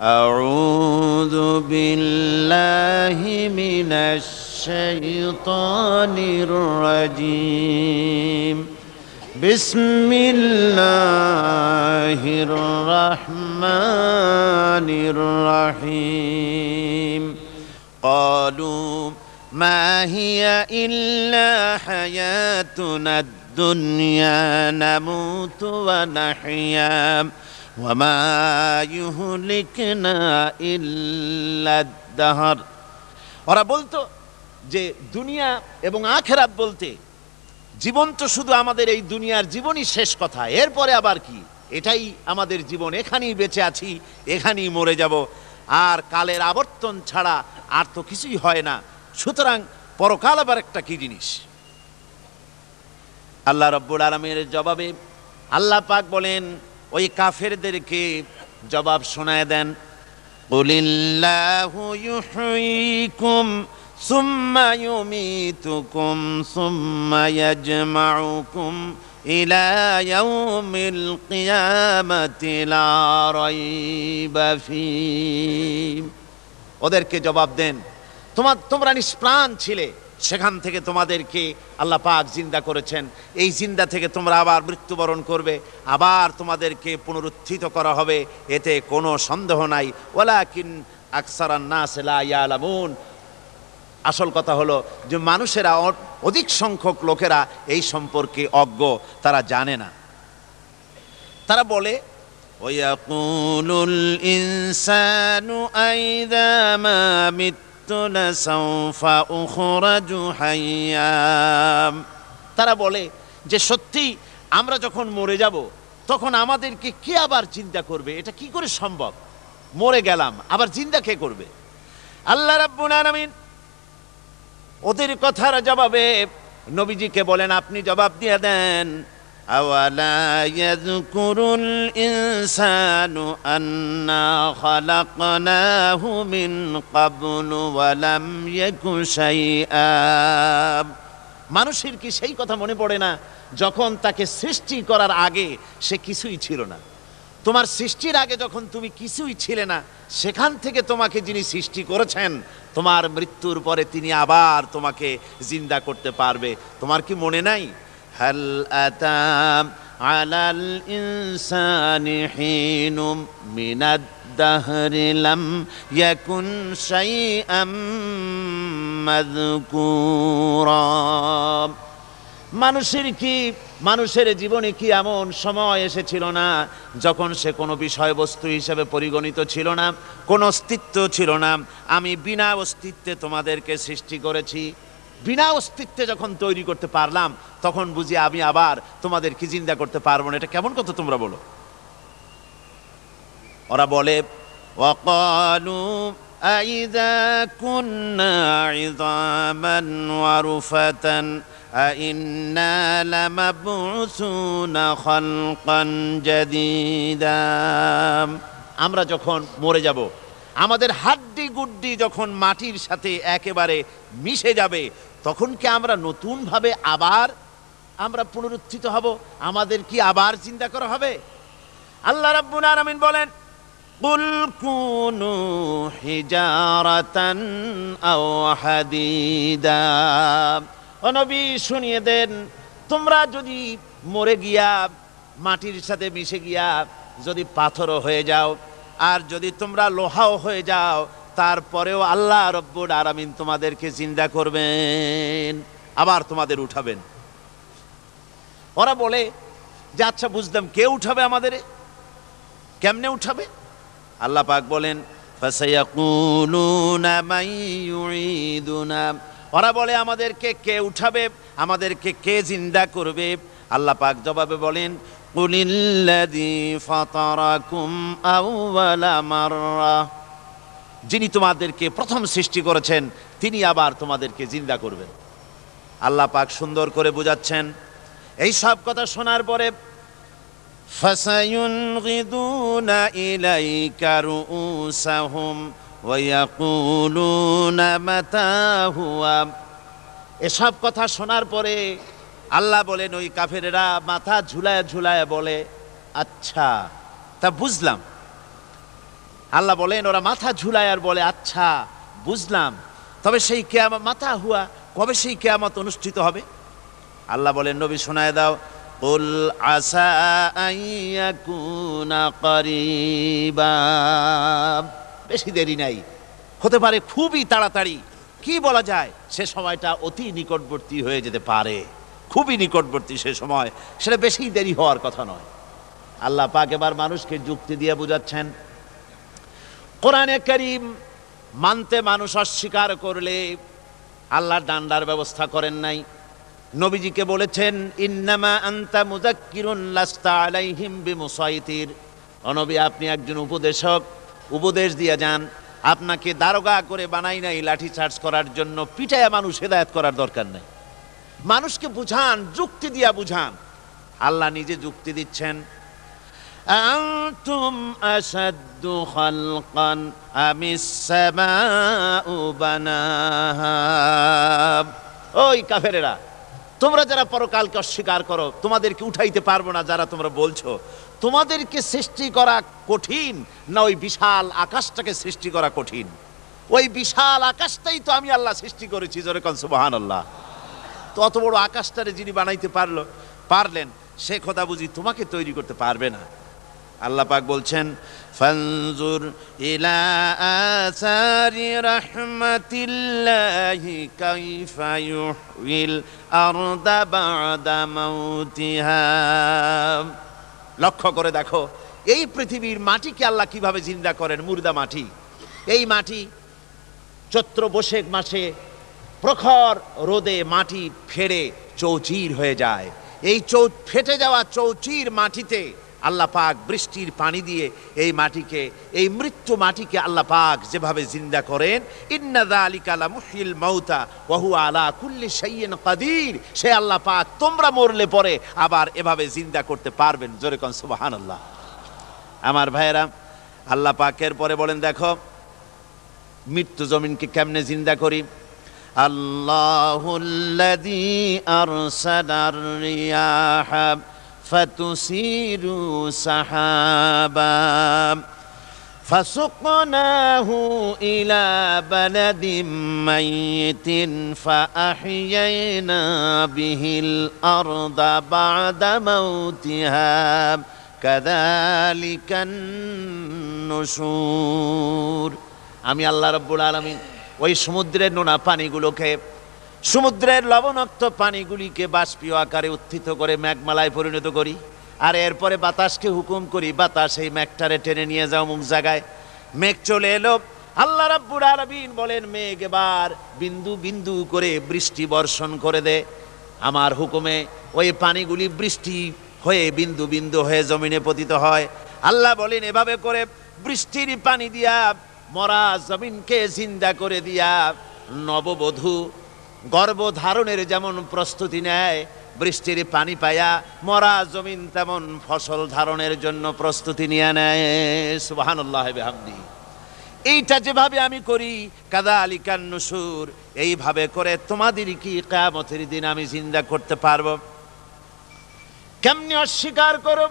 أعوذ بالله من الشيطان الرجيم بسم الله الرحمن الرحيم قالوا ما هي إلا حياتنا الدنيا نموت ونحيا وما يهلكنا إلا الدهر ওরা বলতো যে দুনিয়া এবং আখিরাত বলতে জীবন তো শুধু আমাদের এই দুনিয়ার জীবনই শেষ কথা, এরপরে আবার কি, এটাই আমাদের জীবন, এখানেই বেঁচে আছি, এখানেই মরে যাব, আর কালের আবর্তন ছাড়া আর তো কিছুই হয় না, সুতরাং পরকাল আবার একটা কি জিনিস। আল্লাহ রাব্বুল আলামিনের জবাবে আল্লাহ পাক বলেন ওই কাফেরদেরকে জবাব শোনায় দেন, কুলিল্লাহু ইউহয়িকুম সুম্মা ইউমীতুকুম সুম্মা ইয়াজমাউকুম ইলা ইয়াউমিল কিয়ামাতি লা রাইবা ফীহ। ওদেরকে জবাব দেন, তোমরা নিষ্প্রাণ ছিলে, সেখান থেকে তোমাদেরকে আল্লাহ পাক জিন্দা করেছেন, এই জিন্দা থেকে তোমরা আবার মৃত্যুবরণ করবে, আবার তোমাদেরকে পুনরুত্থিত করা হবে, এতে কোনো সন্দেহ নাই। ওয়ালাকিন আকসারান নাস লা ইয়ালামুন। আসল কথা হলো যে মানুষেরা, অধিক সংখ্যক লোকেরা এই সম্পর্কে অজ্ঞ, তারা জানে না। তারা বলে ওয়ায়াকুলুল ইনসানু আইযা মা তারা বলে যে সত্যি আমরা যখন মরে যাব তখন আমাদেরকে কে আবার চিন্তা করবে, এটা কি করে সম্ভব, মরে গেলাম আবার চিন্তা কে করবে। আল্লাহ রাব্বুল আলামিন ওদের কথার জবাবে নবীজিকে বলেন, আপনি জবাব দিয়ে দেন, আওয়ালা ইয়াযকুরুল ইনসানু আন্না খালাকনাহু মিন ক্বাবলু ওয়া লাম ইয়াকু শাইআ। মানুষের কি সেই কথা মনে পড়ে না যখন তাকে সৃষ্টি করার আগে সে কিছুই ছিল না? তোমার সৃষ্টির আগে যখন তুমি কিছুই ছিলে না, সেখান থেকে তোমাকে যিনি সৃষ্টি করেছেন, তোমার মৃত্যুর পরে তিনি আবার তোমাকে জিন্দা করতে পারবে। তোমার কি মনে নাই? হাল আতা আলাল ইনসানি হিনুম মিনাদ দাহরি লাম ইয়াকুন শাইআম মাযকুরা। মানুষের জীবনে কি এমন সময় এসেছিল না যখন সে কোনো বিষয়বস্তু হিসেবে পরিগণিত ছিল না, কোনো অস্তিত্ব ছিল না? আমি বিনা অস্তিত্বে তোমাদেরকে সৃষ্টি করেছি, বিনা অস্তিত্বে যখন তৈরি করতে পারলাম তখন বুঝি আমি আবার তোমাদেরকে জিন্দা করতে পারবো না? এটা কেমন কথা তোমরা বলো? ওরা বলে ওয়াকালু আইযা কুন্না ইযামান ওয়া রুফাতান আইন্না লামাবউসুনা খালকান জাদীদা। আমরা যখন মরে যাব, আমাদের হাড্ডি গুড্ডি যখন মাটির সাথে একেবারে মিশে যাবে, তখন কি আমরা নতুনভাবে আবার পুনরুত্থিত হব? আমাদের কি আবার চিন্তা করা হবে? আল্লাহ রাব্বুল আলামিন বলেন, কুল কুনু হিজারাতান আও হাদিদা। ও নবী, শুনিয়ে দেন, তোমরা যদি মরে গিয়া মাটির সাথে মিশে গিয়া যদি পাথরও হয়ে যাও, আর যদি তোমরা লোহাও হয়ে যাও, তারপরেও আল্লাহ রব্বুল আলামিন তোমাদেরকে জিন্দা করবেন, আবার তোমাদের উঠাবেন। ওরা বলে যে আচ্ছা বুঝলাম, কে উঠাবে আমাদের, কেমনে উঠাবে? আল্লাহ পাক বলেন, ফাসায়াকুলুনা মান ইউঈদুনা। ওরা বলে আমাদেরকে কে উঠাবে, আমাদেরকে কে জিন্দা করবে? আল্লাহ পাক জবাবে বলেন, কুলিল্লাযী ফাতারাকুম আউওয়ালা মাররা। যিনি তোমাদেরকে প্রথম সৃষ্টি করেছেন তিনি আবার তোমাদেরকে জিন্দা করবেন। আল্লাহ পাক সুন্দর করে বোঝাচ্ছেন। এই সব কথা শোনার পরে ফাসায়ুনগিদুনা ইলাইকা রুউসাহুম ওয়া ইয়াকুলুনা মাতা হুয়া। এসব কথা শোনার পরে আল্লাহ বলেন, ওই কাফেরেরা মাথা ঝুলায় ঝুলায় বলে, আচ্ছা তা বুঝলাম, আল্লাহ বলেন ওরা মাথা ঝুলায় আর বলে আচ্ছা বুঝলাম, তবে সেই কিয়ামত মাথা হুয়া, কবে সেই কিয়ামত অনুষ্ঠিত হবে? আল্লাহ বলেন নবী শোনায় দাও, কুল আসা আইয়াকুনা করিবা, বেশি দেরি নাই, হতে পারে খুবই তাড়াতাড়ি, কি বলা যায়, সে সময়টা অতি নিকটবর্তী হয়ে যেতে পারে, খুবই নিকটবর্তী সে সময়, সেটা বেশি দেরি হওয়ার কথা নয়। আল্লাহ পাক এবার মানুষকে যুক্তি দিয়ে বুঝাচ্ছেন, কোরআনে কারীম মানতে মানুষ অস্বীকার করলে আল্লাহ ডান্ডার ব্যবস্থা করেন নাই। নবীজিকে বলেছেন ইন্নামা আনতা মুযাক্কিরুন লাস্তা আলাইহিম বিমুসাইতির, ও নবী আপনি একজন উপদেশক, উপদেশ দিয়ে যান, আপনাকে দারোগা করে বানাই নাই লাঠি চার্জ করার জন্য, পিটায়া মানুষ হেদায়েত করার দরকার নেই, মানুষকে বুঝান, যুক্তি দিয়া বুঝান। আল্লাহ নিজে যুক্তি দিচ্ছেন, আনতুম আশাদ্দু খালকান আমিস সামাউ বানাহা, ওই কাফেরেরা, তোমরা যারা পরকালকে অস্বীকার করো, তোমাদেরকে উঠাইতে পারবো না যারা তোমরা বলছো, তোমাদেরকে সৃষ্টি করা কঠিন না ওই বিশাল আকাশটাকে সৃষ্টি করা কঠিন? ওই বিশাল আকাশটাই তো আমি আল্লাহ সৃষ্টি করেছি, জোরে কোন সুবহানাল্লাহ। তো অত বড় আকাশটারে যিনি বানাইতে পারলেন, সে খোদা বুঝি তোমাকে তৈরি করতে পারবে না? আল্লাহ পাক বলছেন ফানজুর ইলা আসারি রাহমাতিল্লাহি কাইফা ইউহিল আরদা বাদা মাউতিহা, লক্ষ্য করে দেখো এই পৃথিবীর মাটিকে আল্লাহ কিভাবে জিন্দা করেন, মুর্দা মাটি। এই মাটি চৈত্র বৈশাখ মাসে প্রখর রোদে মাটি ফেড়ে চৌচির হয়ে যায়, এই ফেটে যাওয়া চৌচির মাটিতে আল্লাহ পাক বৃষ্টির পানি দিয়ে এই মাটিকে, এই মৃত্যু মাটিকে আল্লাহ পাক যেভাবে জিন্দা করেন, ইন্না যালিকা লামুহয়িল মাউতা ওয়া হুয়া আলা কুল্লি শাইইন কাদির, সে আল্লাহ পাক তোমরা মরলে পরে আবার এভাবে জিন্দা করতে পারবেন, জোরে কোন সুবহানাল্লাহ। আমার ভাইয়েরা, আল্লাহ পাকের পরে বলেন দেখো মৃত্যু জমিনকে কেমনে জিন্দা করি। আল্লাহুল্লাযী আরসালার রিয়াহা ফাতুসিরু সাহাবা ফাসুকনাহু ইলা বালাদিম মাইতিন ফাআহইয়ানা বিহিল আরদা বা'দা মাউতিহা কাযালিকান নুশুর। আমি আল্লাহ রাব্বুল আলামিন ওই সমুদ্রের নোনা পানিগুলোকে, সমুদ্রের লবণাক্ত পানিগুলিকে বাষ্পীয় আকারে উত্থিত করে মেঘমালায় পরিণত করি, আর এরপরে বাতাসকে হুকুম করি, বাতাস এই মেঘটারে টেনে নিয়ে যাও মুখ জায়গায়। মেঘ চলে এলো, আল্লাহ রাব্বুল আলামিন বলেন মেঘ এবার বিন্দু বিন্দু করে বৃষ্টি বর্ষণ করে দে, আমার হুকুমে ওই পানিগুলি বৃষ্টি হয়ে বিন্দু বিন্দু হয়ে জমিনে পতিত হয়। আল্লাহ বলেন এভাবে করে বৃষ্টির পানি দিয়া মরা জমিনকে জিন্দা করে দিয়া নববধূ গর্ভধারণের যেমন প্রস্তুতি নেয়, বৃষ্টির পানি পায়া মরা জমিন তেমন ফসল ধারণের জন্য প্রস্তুতি নিয়ে নেয়। সুবহানাল্লাহ বিহামদিহি। এইটা যেভাবে আমি করি কাযালিকান নুশুর, এইভাবে করে তোমাদের কি কিয়ামতের দিন আমি জিন্দা করতে পারবো? কেমনে অস্বীকার করো?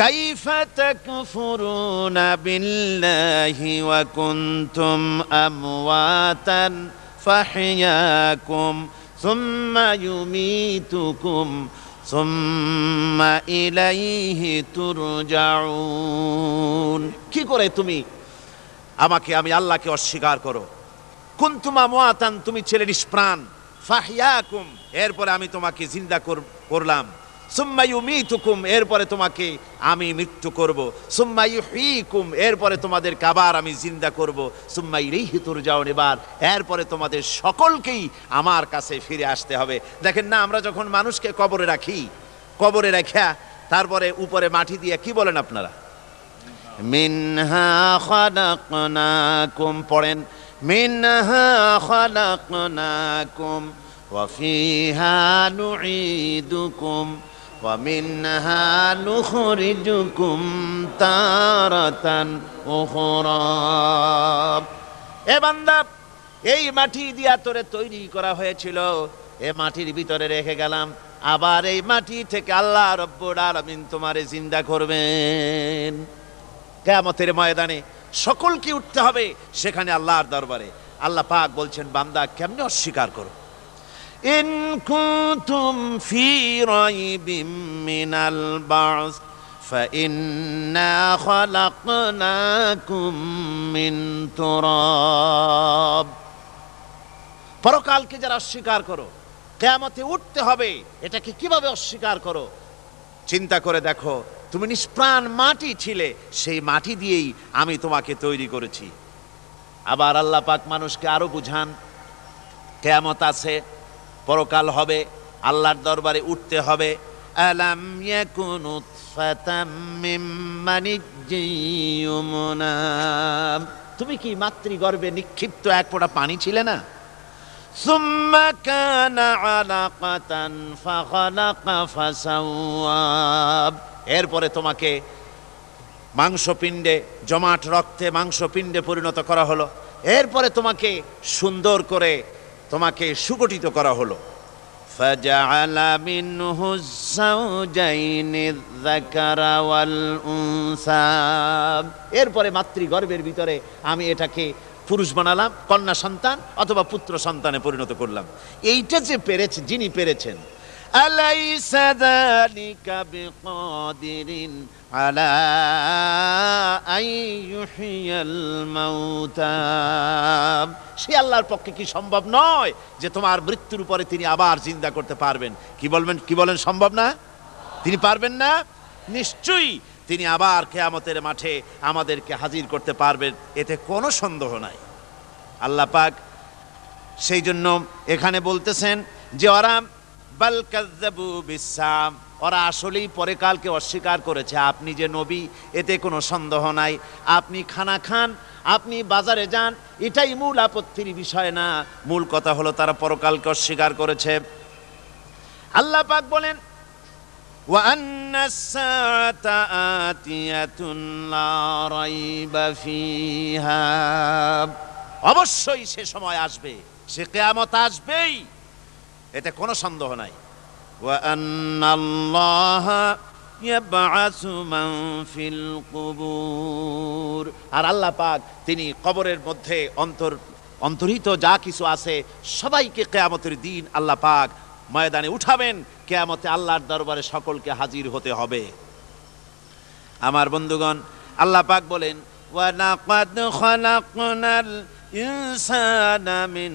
কাইফা তাকফুরুনা বিল্লাহি ওয়া কুনতুম আমওয়াতান ফাহইয়াকুম সুম্মা ইউমীতুকুম সুম্মা ইলাইহি তুরজাউন। কি করে তুমি আমি আল্লাহকে অস্বীকার করো? কুনতুম আমওয়াতান, তুমি ছিলে নিষ্প্রাণ, ফাহইয়াকুম, এরপরে আমি তোমাকে জিন্দা করলাম, সুম্মা ইউমীতুকুম, এরপরে তোমাকে আমি মৃত্যু করব, সুম্মা ইউহয়ীকুম, এরপরে তোমাদেরকে আবার আমি জিন্দা করব, সুম্মা ইলাইহি তুরজাউন, এরপরে তোমাদের সকলকেই আমার কাছে ফিরে আসতে হবে। দেখেন না, আমরা যখন মানুষকে কবরে রাখি, কবরে রাখা তারপরে উপরে মাটি দিয়ে কি বলেন আপনারা? মিনহা খালাকনাকুম, পড়েন মিনহা খালাকনাকুম ওয়া ফিহা নুঈদুকুম ওয়া মিনহা নুখরিজুকুম তারাতান উখরা। এ বান্দা, এই মাটি দিয়া তোরে তৈরি করা হয়েছিল, এ মাটির ভিতরে রেখে গেলাম, আবার এই মাটি থেকে আল্লাহ রাব্বুল আলামিন তোমারে জিন্দা করবেন। কিয়ামতের ময়দানে সকলকে উঠতে হবে সেখানে আল্লাহর দরবারে। আল্লাহ পাক বলছেন, বান্দা কেমনে অস্বীকার করো? ইন কুনতুম ফি রাইবিম মিনাল বা'স فإنا خلقناكم من تراب। পরকালকে যারা অস্বীকার করো, কিয়ামতে উঠতে হবে, এটাকে কিভাবে অস্বীকার করো? চিন্তা করে দেখো, তুমি নিষ্প্রাণ মাটি ছিলে, সেই মাটি দিয়েই আমি তোমাকে তৈরি করেছি। আবার আল্লাহ পাক মানুষকে আরো বুঝান, কিয়ামত আছে, পরকাল হবে, আল্লাহর দরবারে উঠতে হবে। আলাম ইয়াকুন নুতফাতাম মিন মানিয়্যিন ইউমনা। তুমি কি মাতৃগর্ভে নিক্ষিপ্ত এক ফোঁটা পানি ছিলে না? সুম্মা কানা আলাকাতান ফাখালাকা ফাসাওয়া। এরপরে তোমাকে মাংসপিণ্ডে, জমাট রক্তে মাংসপিণ্ডে পরিণত করা হলো। এরপরে তোমাকে সুন্দর করে তোমাকে সুগঠিত করা হলো। ফাজআলা মিনহু যাওজাইনি যাকারা ওয়াল উনসা। এরপরে মাতৃগর্ভের ভিতরে আমি এটাকে পুরুষ বানালাম, কন্যা সন্তান অথবা পুত্র সন্তানে পরিণত করলাম। এইটা যে পেরেছে, যিনি পেরেছেন, আলাইসা যালিকা বিকাদিরিন আলা আইয়ুহিয়াল মাউতা। সে আল্লাহর পক্ষে কি সম্ভব নয় যে তোমার মৃত্যুর পরে তিনি আবার জিন্দা করতে পারবেন? কি বলেন সম্ভব না? তিনি পারবেন না? নিশ্চয়ই তিনি আবার কিয়ামতের মাঠে আমাদেরকে হাজির করতে পারবেন, এতে কোনো সন্দেহ নাই। আল্লাহ পাক সেই জন্য এখানে বলতেছেন যে ওরা বাল কাযযাবু বিসসাম, ওরা আসলেই পরকালকে অস্বীকার করেছে। আপনি যে নবী, এতে কোনো সন্দেহ নাই। আপনি খানা খান, আপনি বাজারে যান, এটাই মূল আপত্তির বিষয় না। মূল কথা হলো তারা পরকালকে অস্বীকার করেছে। আল্লাহ পাক বলেন, ওয়া আন্নাস সাআতা আতিয়াতুন লা রাইবা ফিহা। অবশ্যই সে সময় আসবে, সে কিয়ামত আসবেই, এতে কোনো সন্দেহ নাই। ওয়া আন্নাল্লাহা ইয়াবআসু মান ফিল কুবুর। আর আল্লাহ পাক তিনি কবরের মধ্যে অন্তর্হিত যা কিছু আছে সবাইকে কিয়ামতের দিন আল্লাহ পাক ময়দানে উঠাবেন। কিয়ামতে আল্লাহর দরবারে সকলকে হাজির হতে হবে। আমার বন্ধুগণ, আল্লাহ পাক বলেন, ওয়া লাকাদ খালাকনাল ইনসানা মিন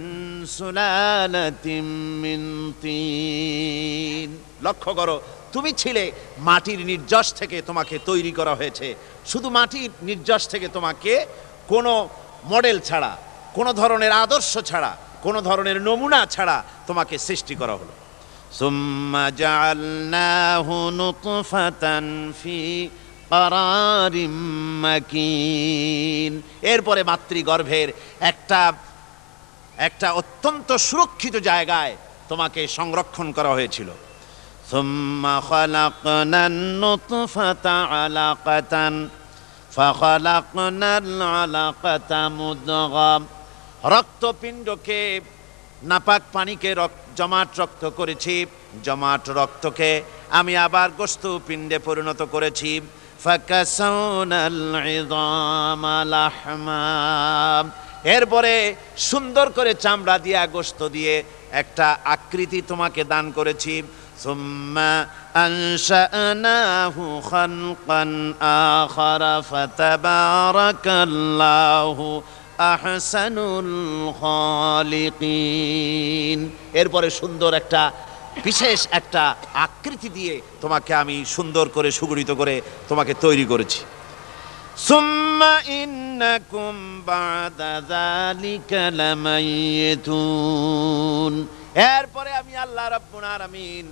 সুলালাতিন মিন তিন। লক্ষ্য করো, তুমি ছিলে মাটির নির্যাস থেকে তোমাকে তৈরি করা হয়েছে। শুধু মাটির নির্যাস থেকে তোমাকে কোনো মডেল ছাড়া, কোনো ধরনের আদর্শ ছাড়া, কোনো ধরনের নমুনা ছাড়া তোমাকে সৃষ্টি করা হলো। সুম্মা জাআলনাহু নুতফাতান ফি কারারিম মাকিন। এরপরে মাতৃগর্ভের একটা অত্যন্ত সুরক্ষিত জায়গায় তোমাকে সংরক্ষণ করা হয়েছিল। সুম্মা খালাকনান নুতফাতা আলাকাতান ফাখালাকনাল আলাকাতা মুদগাম। রক্তপিণ্ডকে, নাপাক পানিকে জমাট রক্ত করেছি, জমাট রক্তকে আমি আবার গোস্ত পিণ্ডে পরিণত করেছি। ফাকাসাউনাল ইযামা লাহমা। এরপরে সুন্দর করে চামড়া দিয়া, গোস্ত দিয়ে একটা আকৃতি তোমাকে দান করেছি। সুম্মা আনশানাহু খালকান আখারা ফাতাবারাকাল্লাহু আহসানুল খালিকিন। এরপরে সুন্দর একটা বিশেষ একটা আকৃতি দিয়ে তোমাকে আমি সুন্দর করে সুগঠিত করে তোমাকে তৈরি করেছি। সুম্মা ইন্নাকুম বা'দা যালিকা লামাইয়িতুন। এরপরে আমি আল্লাহ রাব্বুল আলামিন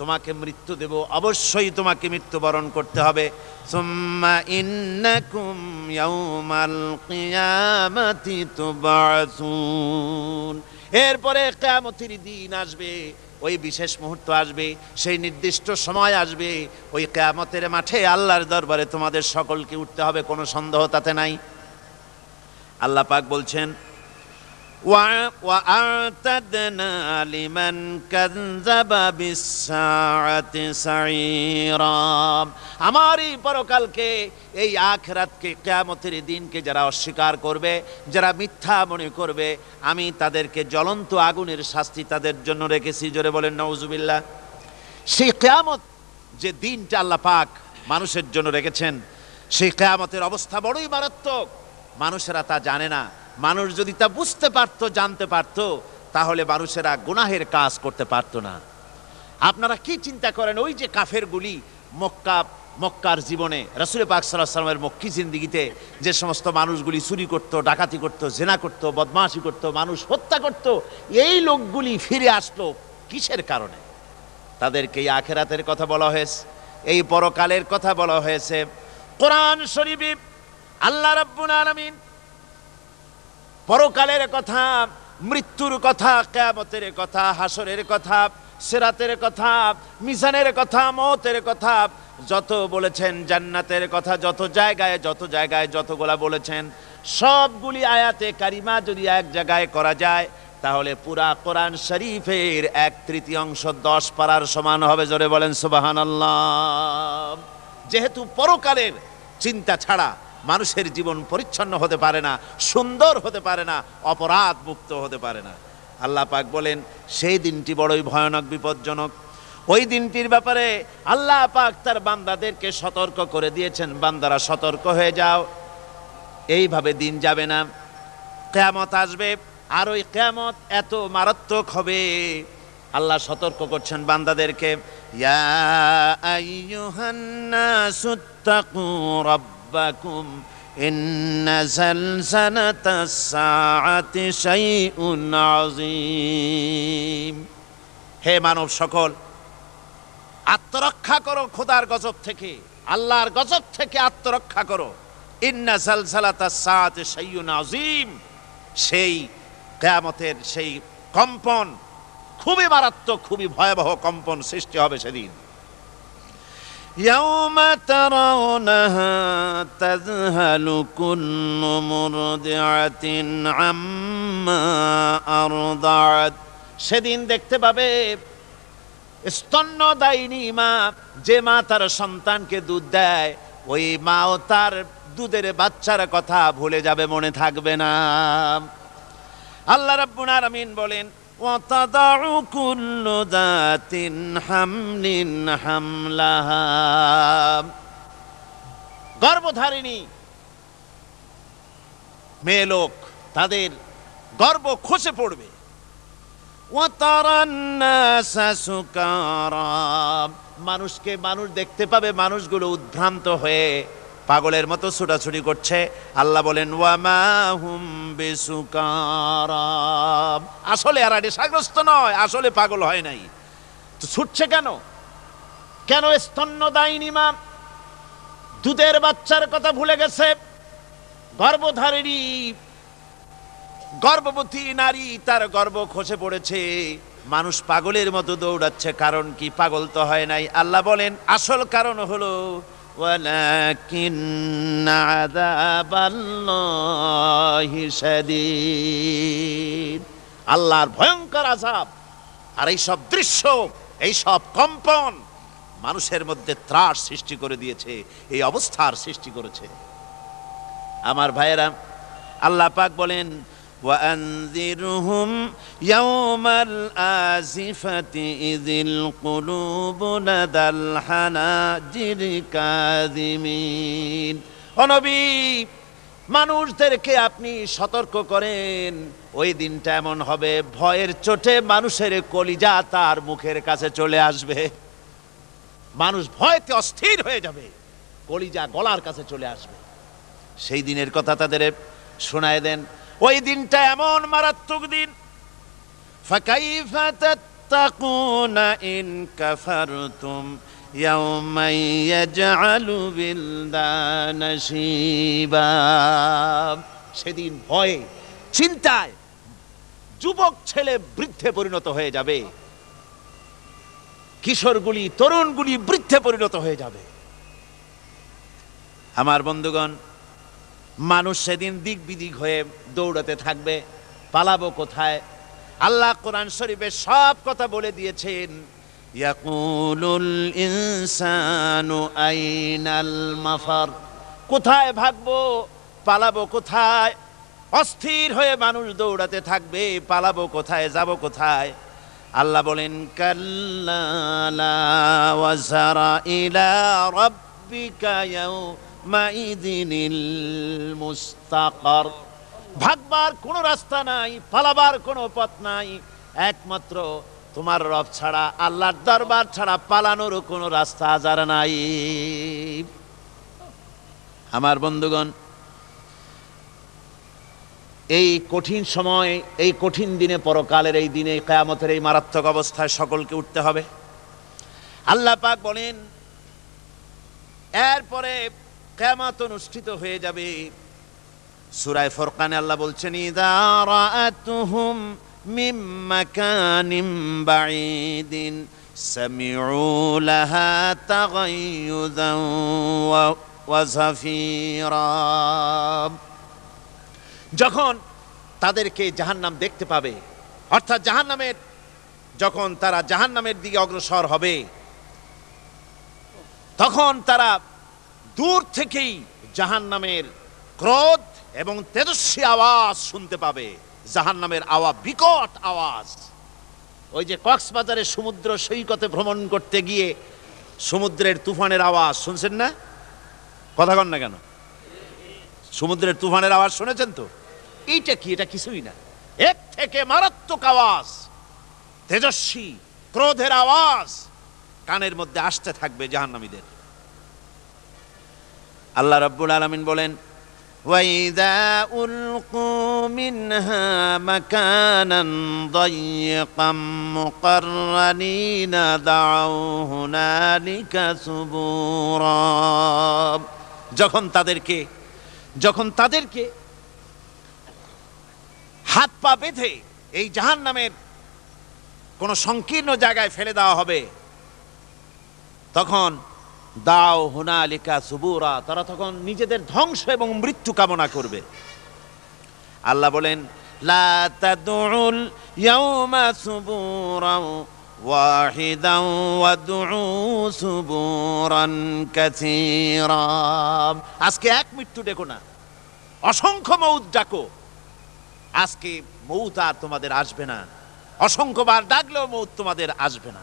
তোমাকে মৃত্যু দেব, অবশ্যই তোমাকে মৃত্যুবরণ করতে হবে। সুম্মা ইন্নাকুম ইয়াউমাল কিয়ামাতি তুবআসুন। এরপরে কিয়ামতের দিন আসবে, ওই বিশেষ মুহূর্ত আসবে, সেই নির্দিষ্ট সময় আসবে, ওই কিয়ামতের মাঠে আল্লাহর দরবারে তোমাদের সকলকে উঠতে হবে, কোনো সন্দেহ তাতে নাই। আল্লাহ পাক বলছেন, وأعتدنا لمن كذب بالساعة سعيرا। আমার এই পরকালকে, এই আখিরাতকে, কিয়ামতের দিনকে যারা অস্বীকার করবে, যারা মিথ্যা মনে করবে, আমি তাদেরকে জ্বলন্ত আগুনের শাস্তি তাদের জন্য রেখেছি। জোরে বলেন নাউজুবিল্লাহ। সেই কিয়ামত যে দিনটা আল্লাহ পাক মানুষের জন্য রেখেছেন, সেই কিয়ামতের অবস্থা বড়ই মারাত্মক। মানুষেরা তা জানে না। মানুষ যদি তা বুঝতে পারত, জানতে পারত, তাহলে মানুষেরা গুনাহের কাজ করতে পারত না। আপনারা কি চিন্তা করেন, ওই যে কাফেরগুলি মক্কার জীবনে, রাসূল পাক সাল্লাল্লাহু আলাইহি ওয়াসাল্লামের মক্কি জিন্দেগিতে যে সমস্ত মানুষগুলি চুরি করত, ডাকাতি করত, জেনা করত, বদমাশি করত, মানুষ হত্যা করত, এই লোকগুলি ফিরে আসলো কিসের কারণে? তাদেরকে এই আখিরাতের কথা বলা হয়েছে, এই পরকালের কথা বলা হয়েছে। কোরআন শরীফে আল্লাহ রাব্বুল আলামিন পরকালের কথা, মৃত্যুর কথা, কিয়ামতের কথা, হাসরের কথা, সিরাতের কথা, মিজানের কথা, মওতের কথা যত বলেছেন, জান্নাতের কথা যত জায়গায় যতগুলা বলেছেন, সবগুলি আয়াতে কারিমা যদি এক জায়গায় করা যায়, তাহলে পুরা কোরআন শরীফের 1/3 10 পারার সমান হবে। জোরে বলেন সুবহানাল্লাহ। যেহেতু পরকালের চিন্তা ছাড়া মানুষের জীবন পরিচ্ছন্ন হতে পারে না, সুন্দর হতে পারে না, অপরাধ মুক্ত হতে পারে না। আল্লাহ পাক বলেন সেই দিনটি বড়ই ভয়ানক, বিপজ্জনক। ওই দিনটির ব্যাপারে আল্লাহ পাক তার বান্দাদেরকে সতর্ক করে দিয়েছেন, বান্দারা সতর্ক হয়ে যাও, এইভাবে দিন যাবে না, কিয়ামত আসবে। আর ওই কিয়ামত এত মারাত্মক হবে, আল্লাহ সতর্ক করছেন বান্দাদেরকে। ইয়া আইয়ুহান নাসুত্তাকু রাব্বাকুম ইন্না যালযালাতাস সাআতি শাইউন আযীম। হে মানব সকল, আত্মরক্ষা করো খোদার গজব থেকে, আল্লাহর গজব থেকে আত্মরক্ষা করো। ইন্না যালযালাতাস সাআতি শাইউন আযীম, সেই কিয়ামতের সেই কম্পন খুবই মারাত্মক, খুবই ভয়াবহ কম্পন সৃষ্টি হবে সেদিন। ইয়াউমা তারাউনাহা তাযহালু কুল্লু মুরদিআতিন আম্মা আরদাআত। সেদিন দেখতে পাবে স্তন্যদায়িনী মা, যে মা তার সন্তানকে দুধ দেয়, ওই মাও তার দুধের বাচ্চার কথা ভুলে যাবে, মনে থাকবে না। আল্লাহ রাব্বুল আলামিন বলেন ওয়াতাদাউ কুল্লু যাতিন হামলিন হামলাহা। গর্ভধারিণী মেয়ে লোক, তাদের গর্ভ খসে পড়বে। ওয়াতারান নাসা সুকারা, মানুষকে মানুষ দেখতে পাবে, মানুষগুলো উদ্ভ্রান্ত হয়ে পাগলের মতো ছুটাছুটি করছে। আল্লাহ বলেন ওয়ামা হুম বিসুকারা, আসলে আর নেশাগ্রস্ত নয়, আসলে পাগল হয় নাই। তো ছুটছে কেন? কেন? স্তন্যদায়িনী মা দুধের বাচ্চার কথা ভুলে গেছে। গর্ভধারিণী গর্ভবতী নারী, তার গর্ভ খসে পড়েছে, মানুষ পাগলের মতো দৌড়াচ্ছে। কারণ কি? পাগল তো হয় নাই। আল্লাহ বলেন আসল কারণ হলো ওয়ালাকিন্না আযাবাল্লাহি শাদীদ, আল্লাহর ভয়ঙ্কর আযাব। আর এই সব দৃশ্য, এই সব কম্পন মানুষের মধ্যে ত্রাস সৃষ্টি করে দিয়েছে, এই অবস্থার সৃষ্টি করেছে। আমার ভাইয়েরা, আল্লাহ পাক বলেন وأنذرهم يوم الآزفة إذ القلوب لدى الحناجر كاظمين। ও নবী, মানুষদেরকে আপনি সতর্ক করেন, ওই দিনটা এমন হবে, ভয়ের চোটে মানুষের কলিজা তার মুখের কাছে চলে আসবে। মানুষ ভয়তে অস্থির হয়ে যাবে, কলিজা গলার কাছে চলে আসবে। সেই দিনের কথা তাদের শোনায় দেন। ওই দিনটা এমন মারাত্মক দিন। ফাকাইফা তাত্তাকুনা ইন কাফারতুম ইয়াওমান ইয়াজআলু বিলদানা শিবা। সেদিন ভয়ে, চিন্তায় যুবক ছেলে বৃদ্ধে পরিণত হয়ে যাবে, কিশোরগুলি, তরুণগুলি বৃদ্ধে পরিণত হয়ে যাবে। আমার বন্ধুগণ, মানুষ সেদিন দিক বিদিক হয়ে দৌড়াতে থাকবে। পালাবো কোথায়? আল্লাহ কোরআন শরীফে সব কথা বলে দিয়েছেন। ইয়াকুলুল ইনসানু আইনাল মাফার, কোথায় ভাগবো, পালাবো কোথায়? অস্থির হয়ে মানুষ দৌড়াতে থাকবে, পালাবো কোথায়, যাব কোথায়? আল্লাহ বলেন কাল্লা লা ওয়াজারা ইলা রাব্বিকা ইয়াউমাইযিনিল মুস্তাকার। ভাগবার কোনো রাস্তা নাই, পালাবার কোনো পথ নাই, একমাত্র তোমার রব ছাড়া, আল্লাহর দরবার ছাড়া পালানোর কোনো রাস্তা যার নাই। আমার বন্ধুগণ, এই কঠিন সময়, এই কঠিন দিনে, পরকালের এই দিনে, কিয়ামতের এই মারাত্মক অবস্থায় সকলকে উঠতে হবে। আল্লাহ পাক বলেন এরপরে কিয়ামত অনুষ্ঠিত হয়ে যাবে। সূরা ফুরকানে আল্লাহ বলছেন ইযা রাআতুহুম মিন মাকানিন বাঈদিন সামিউ লাহা তাগায়্যুযান ওয়া যাফীরা। যখন তাদেরকে জাহান্নাম দেখতে পাবে, অর্থাৎ জাহান্নামের, যখন তারা জাহান্নামের দিকে অগ্রসর হবে, তখন তারা দূর থেকেই জাহান্নামের ক্রোধ এবং তেজস্বী আওয়াজ শুনতে পাবে। জাহান্নামের আওয়াজ, বিকট আওয়াজ। ওই যে কক্সবাজারে সমুদ্র সৈকতে ভ্রমণ করতে গিয়ে সমুদ্রের তুফানের আওয়াজ শুনছেন না? কথা কন না কেন? সমুদ্রের তুফানের আওয়াজ শুনেছেন তো? এইটা কি? এটা কিছুই না, এর থেকে মারাত্মক আওয়াজ, তেজস্বী ক্রোধের আওয়াজ কানের মধ্যে আসতে থাকবে জাহান্নামীদের। আল্লাহ রাব্বুল আলামিন বলেন ওয়াইদা উলকু মিনহা মাকানান দায়্যিকাম মুকাররানিনা দাউ হুনালিকা সুবুরা। যখন তাদেরকে হাত পা বেঁধে এই জাহান্নামের কোন সংকীর্ণ জায়গায় ফেলে দেওয়া হবে, তখন দাও হুনালিকা সুবুরা, তারা তখন নিজেদের ধ্বংস এবং মৃত্যু কামনা করবে। আল্লাহ বলেন লা তাদউল ইয়াউমা সুবুরান ওয়াহিদান ওয়াদউ সুবুরান কাসীরা। আজকে এক মৃত্যু ডেকো না, অসংখ্য মৌত ডাকো। আজকে মৌত আর তোমাদের আসবে না, অসংখ্যবার ডাকলেও মৌত তোমাদের আসবে না।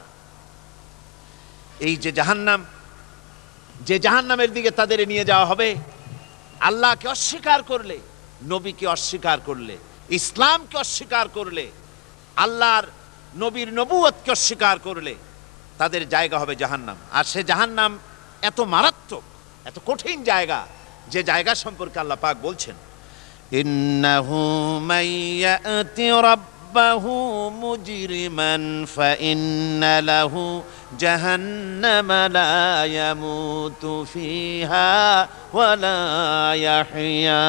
এই যে জাহান্নাম, যে জাহান্নামের দিকে তাদের নিয়ে যাওয়া হবে, আল্লাহকে অস্বীকার করলে, নবীকে অস্বীকার করলে, ইসলামকে অস্বীকার করলে, আল্লাহর নবীর নবুয়তকে অস্বীকার করলে তাদের জায়গা হবে জাহান্নাম। আর সে জাহান্নাম এত মারাত্মক, এত কঠিন জায়গা, যে জায়গা সম্পর্কে আল্লাহ পাক বলছেন ইন্নাহু মাইয়াতি রাব্বাহু মুজরিমান ফাইন্না লাহু জাহান্নামা লা ইয়ামুতু ফিহা ওয়া লা ইয়াহইয়া।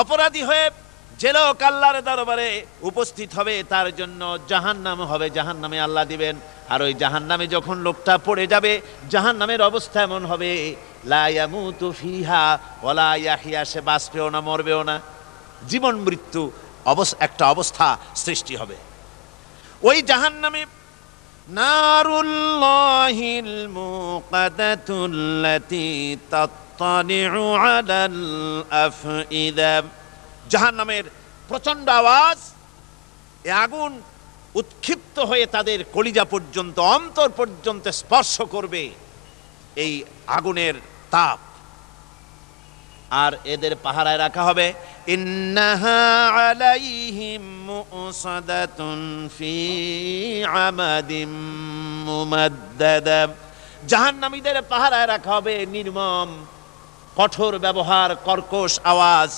অপরাধী হয়ে যে লোক আল্লাহর দরবারে উপস্থিত হবে, তার জন্য জাহান্নাম হবে, জাহান্নামে আল্লাহ দিবেন। আর ওই জাহান্নামে যখন লোকটা পড়ে যাবে, জাহান্নামের অবস্থা এমন হবে লা ইয়ামুতু ফিহা ওয়া লা ইয়াহইয়া, সে বাঁচবেও না, মরবেও না, জীবন মৃত্যু একটা অবস্থা সৃষ্টি হবে। ওই জাহান্নামে নারুল্লাহিল মুকাদাতুল্লাতী তাত্তালিউ আলাল আফইদা। জাহান্নামের প্রচন্ড আওয়াজ, এ আগুন উৎক্ষিপ্ত হয়ে তাদের কলিজা পর্যন্ত, অন্তর পর্যন্ত স্পর্শ করবে এই আগুনের তাপ। আর এদের পাহারায় রাখা হবে ইন্নাহা আলাইহিম মুসাদাতুন ফি আমাদিম মুমাদ্দাদা। জাহান্নামীদের পাহারায় রাখা হবে নির্মম, কঠোর ব্যবহার, কর্কশ আওয়াজ,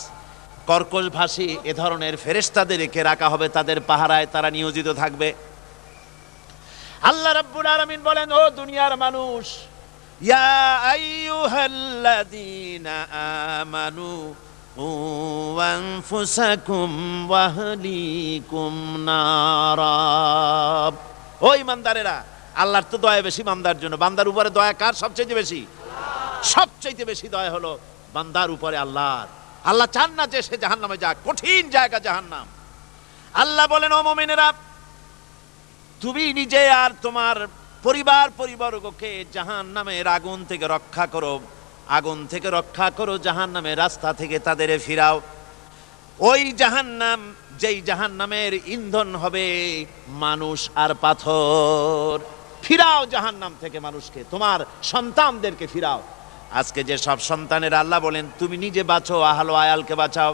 কর্কশ ভাষী এ ধরনের ফেরেশতাদেরকে রাখা হবে তাদের পাহারায়, তারা নিয়োজিত থাকবে। আল্লাহ রাব্বুল আলামিন বলেন, ও দুনিয়ার মানুষ, ইয়া আইয়ুহাল্লাযীনা আমানু কু আনফুসাকুম ওয়া আহলিকুম নারা। ও ঈমানদারেরা, আল্লাহর তো দয়া বেশি বান্দার জন্য। বান্দার উপরে দয়া কার সবচেয়ে বেশি? সবচেয়ে বেশি দয়া হলো বান্দার উপরে আল্লাহর। আল্লাহ চান না যে সে জাহান্নামে যাক, কঠিন জায়গা জাহান্নাম। আল্লাহ বলেন, ও মুমিনেরা, তুমি নিজে আর তোমার পরিবারবর্গকে জাহান্নামের আগুন থেকে রক্ষা করো, আগুন থেকে রক্ষা করো, জাহান্নামের রাস্তা থেকে তাদের ফিরাও। ওই জাহান্নাম, যেই জাহান্নামের ইন্ধন হবে মানুষ আর পাথর। ফিরাও জাহান্নাম থেকে মানুষকে, তোমার সন্তানদেরকে ফিরাও। আজকে যে সব সন্তানের আল্লাহ বলেন তুমি নিজে বাঁচো, আহল আয়ালকে বাঁচাও।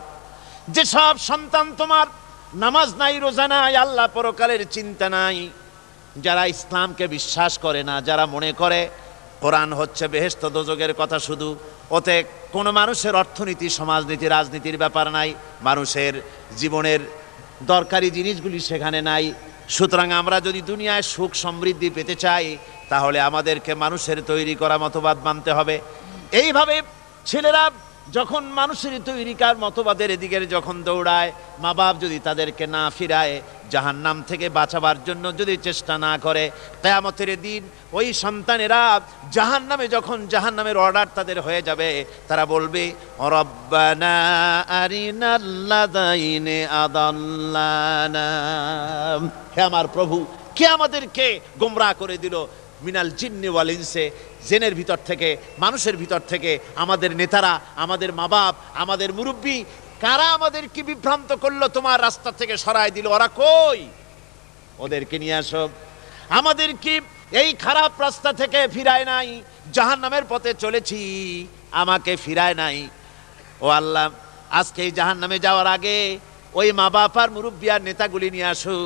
যে সব সন্তান তোমার নামাজ নাই, রোজা নাই, আল্লাহ পরকালের চিন্তা নাই, যারা ইসলামকে বিশ্বাস করে না, যারা মনে করে কোরআন হচ্ছে বেহেশত দোজখের কথা শুধু, ওতে কোনো মানুষের অর্থনীতি, সমাজনীতি, রাজনীতির ব্যাপার নাই, মানুষের জীবনের দরকারি জিনিসগুলি সেখানে নাই। সুতরাং আমরা যদি দুনিয়ায় সুখ সমৃদ্ধি পেতে চাই, তাহলে আমাদেরকে মানুষের তৈরি করা মতবাদ মানতে হবে। এইভাবে ছেলেরা যখন মানুষের তৈরিকার মতবাদের এদিকে যখন দৌড়ায়, মা বাপ যদি তাদেরকে না ফিরায়, জাহান্নাম থেকে বাঁচাবার জন্য যদি চেষ্টা না করে, কিয়ামতের দিন ওই সন্তানেরা জাহান্নামে, যখন জাহান্নামের অর্ডার তাদের হয়ে যাবে, তারা বলবে, রব্বানা আরিনাল্লাযাইনি আদাল্লানা, হে আমার প্রভু, কে আমাদেরকে গোমরাহ করে দিল, মিনাল জিন্নি ওয়াল ইনসে, জেনের ভিতর থেকে, মানুষের ভিতর থেকে, আমাদের নেতারা, আমাদের মা বাপ, আমাদের মুরব্বী, কারা আমাদেরকে বিভ্রান্ত করলো, তোমার রাস্তা থেকে সরায় দিল, ওরা কই? ওদেরকে নিয়ে আসো। আমাদেরকে এই খারাপ রাস্তা থেকে ফিরায় নাই, জাহান্নামের পথে চলেছি, আমাকে ফিরায় নাই। ও আল্লাহ, আজকে এই জাহান্নামে যাওয়ার আগে ওই মা বাপ আর মুরব্বী আর নেতাগুলি নিয়ে আসো,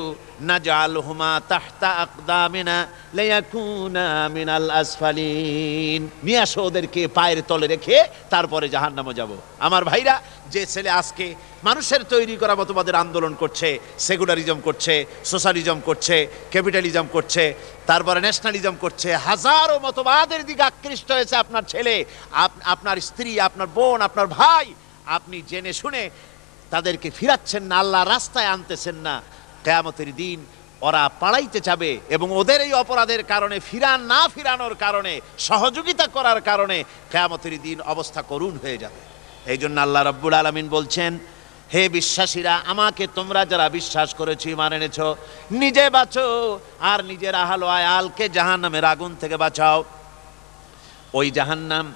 নাজআলহুমা তাহতা আকদামিনা লিয়াকুনা মিনাল আসফালিন, নিয়ে আসো ওদেরকে পায়ের তলে রেখে তারপরে জাহান্নামে যাব। আমার ভাইরা, যে ছেলে আজকে মানুষের তৈরি করা মতবাদের আন্দোলন করছে, সেকুলারিজম করছে, সোশ্যালিজম করছে, ক্যাপিটালিজম করছে, তারপরে ন্যাশনালিজম করছে, হাজারো মতবাদের দিকে আকৃষ্ট হয়েছে আপনার ছেলে, আপনার স্ত্রী, আপনার বোন, আপনার ভাই, আপনি জেনে শুনে তাদেরকে ফিরাচ্ছেন না, আল্লাহর রাস্তায় আনতেছেন না। কিয়ামতের দিন ওরা পালাইতে যাবে, এবং ওদের এই অপরাধের কারণে, না ফিরানোর কারণে, সহযোগিতা করার কারণে কিয়ামতের দিন অবস্থা করুণ হয়ে যাবে। এই জন্য আল্লাহ রাব্বুল আলামিন বলছেন, হে বিশ্বাসীরা, আমাকে তোমরা যারা বিশ্বাস করেছো, ঈমান এনেছো, নিজে বাঁচো আর নিজের আহল আয়ালকে জাহান্নামের আগুন থেকে বাঁচাও। ওই জাহান্নাম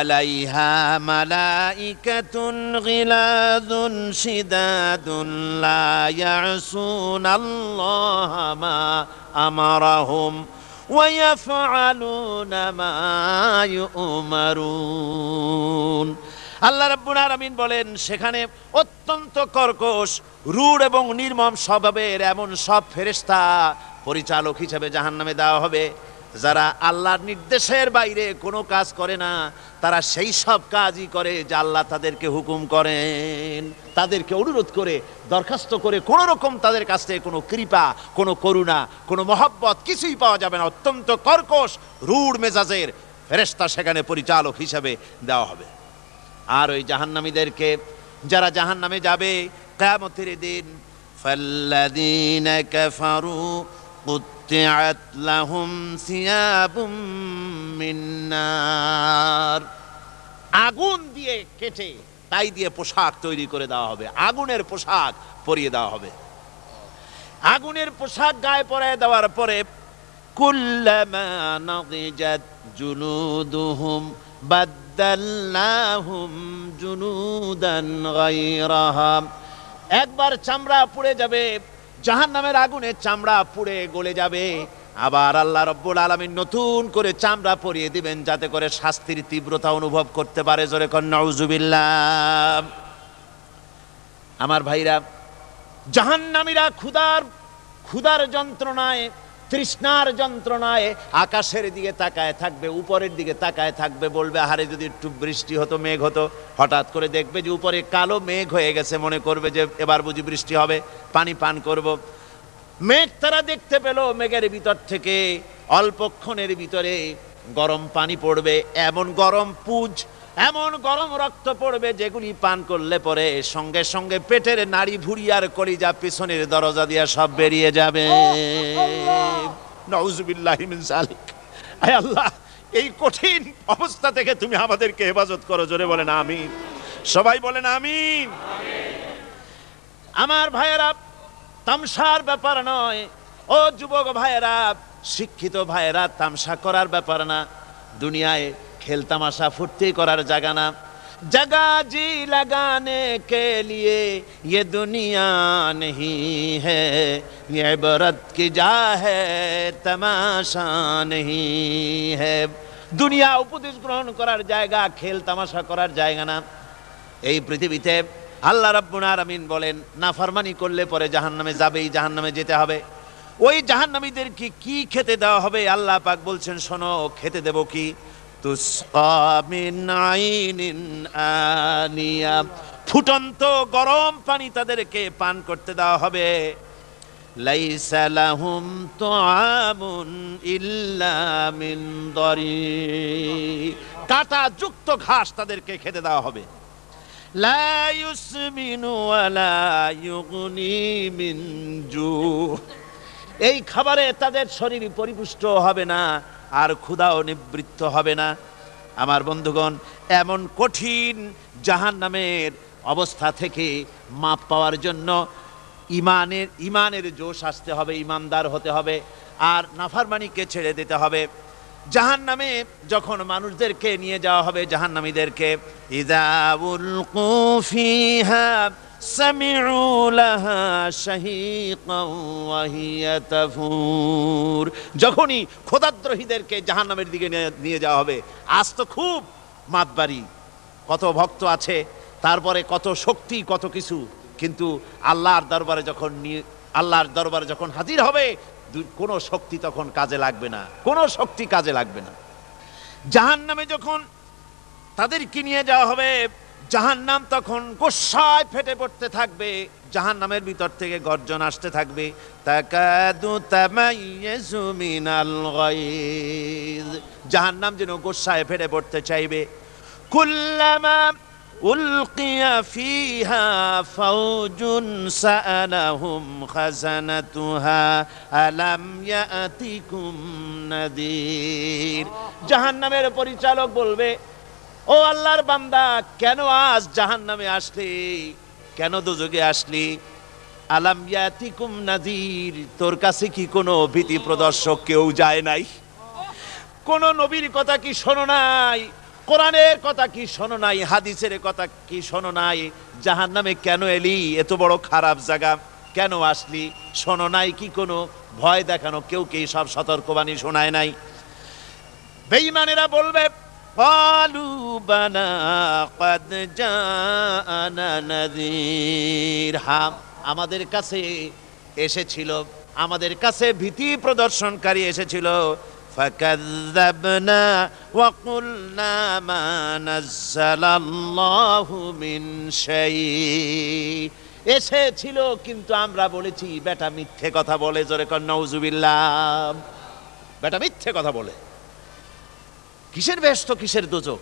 আলাইহা মালাইকাতুন গিলাযুন শিদাদুন লা ইয়াসুনাল্লাহা মা আমারাহুম ওয়া ইয়াফআলুনা মা ইউমারুন। আল্লাহ রাব্বুল আলামিন বলেন, সেখানে অত্যন্ত কর্কশ, রূঢ় এবং নির্মম স্বভাবের এমন সব ফেরেশতা পরিচালক হিসেবে জাহান্নামে দেওয়া হবে, যারা আল্লাহর নির্দেশের বাইরে কোনো কাজ করে না, তারা সেই সব কাজই করে যা আল্লাহ তাদেরকে হুকুম করেন। তাদেরকে অনুরোধ করে, দরখাস্ত করে কোনো রকম তাদের কাছ থেকে কোনো কৃপা, কোনো করুণা, কোনো মহব্বত কিছুই পাওয়া যাবে না। অত্যন্ত কর্কশ, রূঢ় মেজাজের ফেরেশতা সেখানে পরিচালক হিসেবে দেওয়া হবে। আর ওই জাহান্নামীদেরকে, যারা জাহান্নামে যাবে কিয়ামতের দিন, ফাল্লাযীনা কাফারু কুত্তিআত লাহুম সিয়াবুম মিন নার, আগুন দিয়ে কেটে তাই দিয়ে পোশাক তৈরি করে দেওয়া হবে, আগুনের পোশাক পরিয়ে দেওয়া হবে। আগুনের পোশাক গায়ে পরায় দেওয়ার পরে, কুল্লামা নাদিজাত জুলুদুহুম বাদদালনাহুম জুনুদান গায়রাহা, একবার চামড়া পুড়ে যাবে, জাহান্নামের আগুনে চামড়া পুড়ে গলে যাবে, আবার আল্লাহ রাব্বুল আলামিন নতুন করে চামড়া পরিয়ে দিবেন, যাতে করে শাস্তির তীব্রতা অনুভব করতে পারে। জোরে কোন নাউজুবিল্লাহ। আমার ভাইরা, জাহান্নামীরা ক্ষুধার যন্ত্রণায়, তৃষ্ণার যন্ত্রণায় আকাশের দিকে তাকায় থাকবে, উপরের দিকে তাকায় থাকবে, বলবে, আহারে যদি একটু বৃষ্টি হতো, মেঘ হতো। হঠাৎ করে দেখবে যে উপরে কালো মেঘ হয়ে গেছে, মনে করবে যে এবার বুঝি বৃষ্টি হবে, পানি পান করব। মেঘ তারা দেখতে পেল, মেঘের ভিতর থেকে অল্পক্ষণের ভিতরে গরম পানি পড়বে, এমন গরম পুজ, এমন গরম রক্ত পড়বে, যেগুলি পান করলে পরে সঙ্গে সঙ্গে পেটের নাড়ি, ভুঁড়ি আর কলিজা পিছনের দরজা দিয়ে সব বেরিয়ে যাবে। নাউজুবিল্লাহি মিন যালিক। আয় আল্লাহ, এই কঠিন অবস্থা থেকে তুমি আমাদেরকে হেফাজত করো। জোরে বলেন আমিন। সবাই বলেন আমিন। আমার ভাইয়েরা, তামসার ব্যাপার নয়। ও যুবক ভাইয়েরা, শিক্ষিত ভাইয়েরা, তামসা করার ব্যাপার না। দুনিয়ায় খেল তামাশা ফুর্তি করার জায়গা না। जगह जी लगाने के लिए ये दुनिया नहीं है, ये इबरत की जा है तमाशा नहीं है। দুনিয়া উপদেশ গ্রহণ করার জায়গা, খেল তামাশা করার জায়গা না। এই পৃথিবীতে আল্লাহ রাব্বুল আলামিন বলেন, নাফরমানি করলে পরে জাহান্নামে যাবেই, জাহান্নামে যেতে হবে। ওই জাহান্নামীদেরকে কি খেতে দেওয়া হবে? আল্লাহ পাক বলছেন, শোনো, খেতে দেব কি? তুসকা মিন আইনিন আনিয়া, ফুটন্ত গরম পানি তাদেরকে পান করতে দেওয়া হবে। লাইসা লাহুম তুআমুন ইল্লা মিন দারি, কাঁটা যুক্ত ঘাস তাদেরকে খেতে দেওয়া হবে। লা ইউসমিনু ওয়ালা ইউগনি মিন জু, এই খাবারে তাদের শরীর পরিপুষ্ট হবে না, আর ক্ষুধাও নিবৃত্ত হবে না। আমার বন্ধুগণ, এমন কঠিন জাহান্নামের অবস্থা থেকে মাপ পাওয়ার জন্য ইমানের জোশ আসতে হবে, ইমানদার হতে হবে, আর নাফরমানিকে ছেড়ে দিতে হবে। জাহান্নামে যখন মানুষদেরকে নিয়ে যাওয়া হবে, জাহান্নামীদেরকে, ইযা উলকু ফিহা সামিউ লাহা শাহীকান ওয়া হিয়া তাফুর, যখনই খোদাদ্রোহীদেরকে জাহান্নামের দিকে নিয়ে যাওয়া হবে, আজ তো খুব মাতবাড়ি, কত ভক্ত আছে, তারপরে কত শক্তি, কত কিছু, কিন্তু আল্লাহর দরবারে যখন হাজির হবে, কোনো শক্তি তখন কাজে লাগবে না, কোনো শক্তি কাজে লাগবে না। জাহান্নামে যখন তাদেরকে নিয়ে যাওয়া হবে, জাহান্নাম তখন গোসায় ফেটে পড়তে থাকবে, জাহান্নামের ভিতর থেকে গর্জন আসতে থাকবে, তাকাদু তামাইয়াজু মিনাল গায়জ, জাহান্নাম যেন গোসায় ফেটে পড়তে চাইবে। কুল্লামা উলকিয়া ফিহা ফাওজুন সাআলাহুম খাজানাতুহা আলাম ইয়াতিকুম নাদির, জাহান্নামের পরিচালক বলবে, ও আল্লাহর বান্দা, কেন আজ জাহান্নামে আসলি, কেন দোজখে আসলি? আলাম ইয়াতিকুম নাদির, তোর কাছে কি কোনো ভীতি প্রদর্শক কেউ যায় নাই? কোন নবীর কথা কি শোনো নাই? কোরআনের কথা কি শোনো নাই? হাদিসের কথা কি শোনো নাই? জাহান্নামে কেন এলি? এত বড় খারাপ জায়গা কেন আসলি? শোনো নাই কি কোনো ভয় দেখানো কেউ কি সব সতর্কবাণী শোনায় নাই? বেঈমানেরা বলবে, ক্বালু বালা ক্বাদ জাআনা নাযীর, হ্যাঁ, আমাদের কাছে এসেছিল, আমাদের কাছে ভীতি প্রদর্শনকারী এসেছিল। ফাকাযযাবনা ওয়া কুলনা মা নাযালাল্লাহু মিন শাই, এসেছিল কিন্তু আমরা বলেছি বেটা মিথ্যে কথা বলে, জোরে কর নাউযুবিল্লাহ, বেটা মিথ্যে কথা বলে। কিসের বেহেশত, কিসের দোজখ?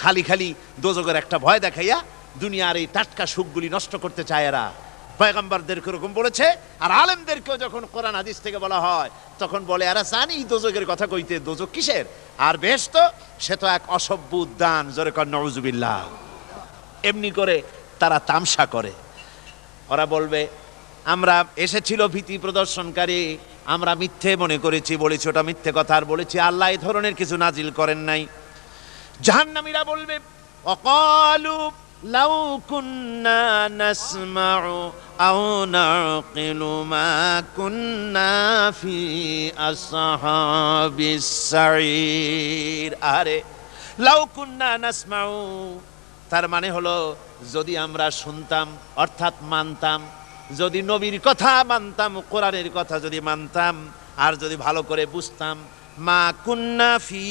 খালি খালি দোজখের একটা ভয় দেখাইয়া দুনিয়ার এই টাটকা সুখগুলি নষ্ট করতে চায় এরা। পয়গম্বরদেরকে এরকম বলেছে, আর আলেমদেরকেও যখন কোরআন হাদিস থেকে বলা হয় তখন বলে, এরা জানি দোজখের কথা কইতে, দোজখ কিসের, আর বেহেশত সে তো এক অসভ্য উদ্যান, জোরে কর নাউযুবিল্লাহ। এমনি করে তারা তামসা করে। ওরা বলবে, আমরা এসেছিল ভীতি প্রদর্শনকারী, আমরা মিথ্যে মনে করেছি, বলেছি ওটা মিথ্যে কথা, আর বলেছি আল্লাহ এই ধরনের কিছু নাজিল করেন নাই। জাহান্নামীরা বলবে, ওয়াকালু লাউ কুন্না নাসমাউ আও নাকিলু মা কুন্না ফি আসহাবিস সাঈর, আরে লাউ কুন্না নাসমাউ, তার মানে হলো যদি আমরা শুনতাম, অর্থাৎ মানতাম, যদি নবীর কথা মানতাম, কোরআনের কথা যদি মানতাম, আর যদি ভালো করে বুঝতাম, মা কুন্না ফি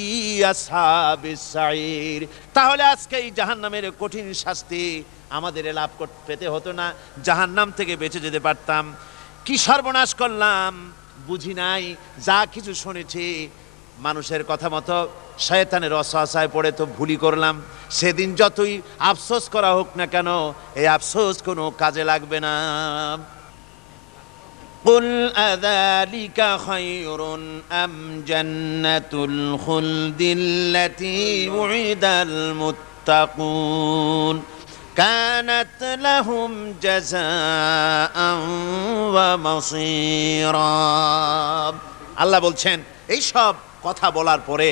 আসহাবিস সাঈর, তাহলে আজকে এই জাহান্নামের কঠিন শাস্তি আমাদের লাভ পেতে হতো না, জাহান্নাম থেকে বেঁচে যেতে পারতাম। কি সর্বনাশ করলাম, বুঝি নাই, যা কিছু শুনেছি মানুষের কথা মতো শয়তানের ওয়াসওয়াসায় পড়ে তো ভুলই করলাম। সেদিন যতই আফসোস করা হোক না কেন, এই আফসোস কোনো কাজে লাগবে না। কুল আযালিকা খায়রুন আম জান্নাতুল খুলদিল্লাতী উইদাল মুত্তাকুন, কানাত লাহুম জাযাআন ওয়া মাসীরা। আল্লাহ বলছেন এই সব কথা বলার পরে,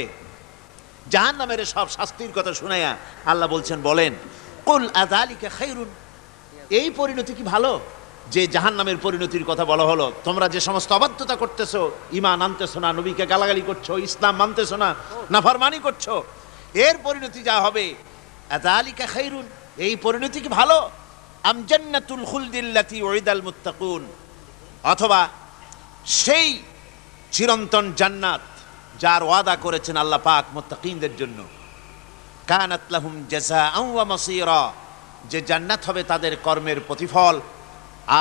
জাহান্নামের সব শাস্তির কথা শুনাইয়া আল্লাহ বলছেন, বলেন কুল আযালিকা খায়রুন, এই পরিণতি কি ভালো? যে জাহান্নামের পরিণতির কথা বলা হলো, তোমরা যে সমস্ত অবাধ্যতা করতেছো, ঈমান আনতেছো না, নবীকে গালাগালি করছো, ইসলাম মানতেছো না, নাফরমানি করছো, এর পরিণতি যা হবে, আযালিকা খায়রুন, এই পরিণতি কি ভালো? আম জান্নাতুল খুলদিল্লাতী উইদাল মুত্তাকুন, অথবা সেই চিরন্তন জান্নাত যার ওয়াদা করেছেন আল্লাহ পাক মুত্তাকিনদের জন্য। কানাত লাহুম জাযাআন ওয়া মাসীরা, যে জান্নাত হবে তাদের কর্মের প্রতিফল,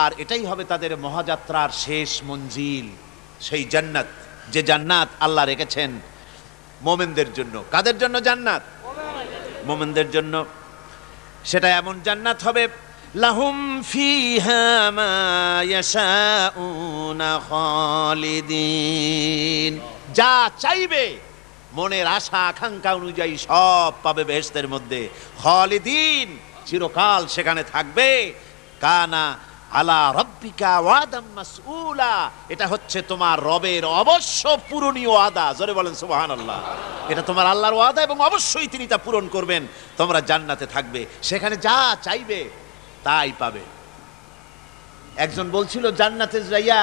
আর এটাই হবে তাদের মহাযাত্রার শেষ মঞ্জিল। সেই জান্নাত, যে জান্নাত আল্লাহ রেখেছেন মোমেনদের জন্য। কাদের জন্য জান্নাত? মোমেনদের জন্য। সেটা এমন জান্নাত হবে, লাহুম ফিহা মা ইয়াশাউনা খালিদিন, যা চাইবে মনের আশা আকাঙ্ক্ষা অনুযায়ী সব পাবে বেহেশতের মধ্যে। খালিদিন, চিরকাল সেখানে থাকবে। কানা আলা রব্বিকা ওয়াদাম মাসউলা, এটা হচ্ছে তোমার রবের অবশ্য পূরণীয় ওয়াদা। জোরে বলেন সুবহানাল্লাহ। এটা তোমার আল্লাহর ওয়াদা এবং অবশ্যই তিনি তা পূরণ করবেন। তোমরা জান্নাতে থাকবে, সেখানে যা চাইবে তাই পাবে। একজন বলছিল জান্নাতে যাইয়া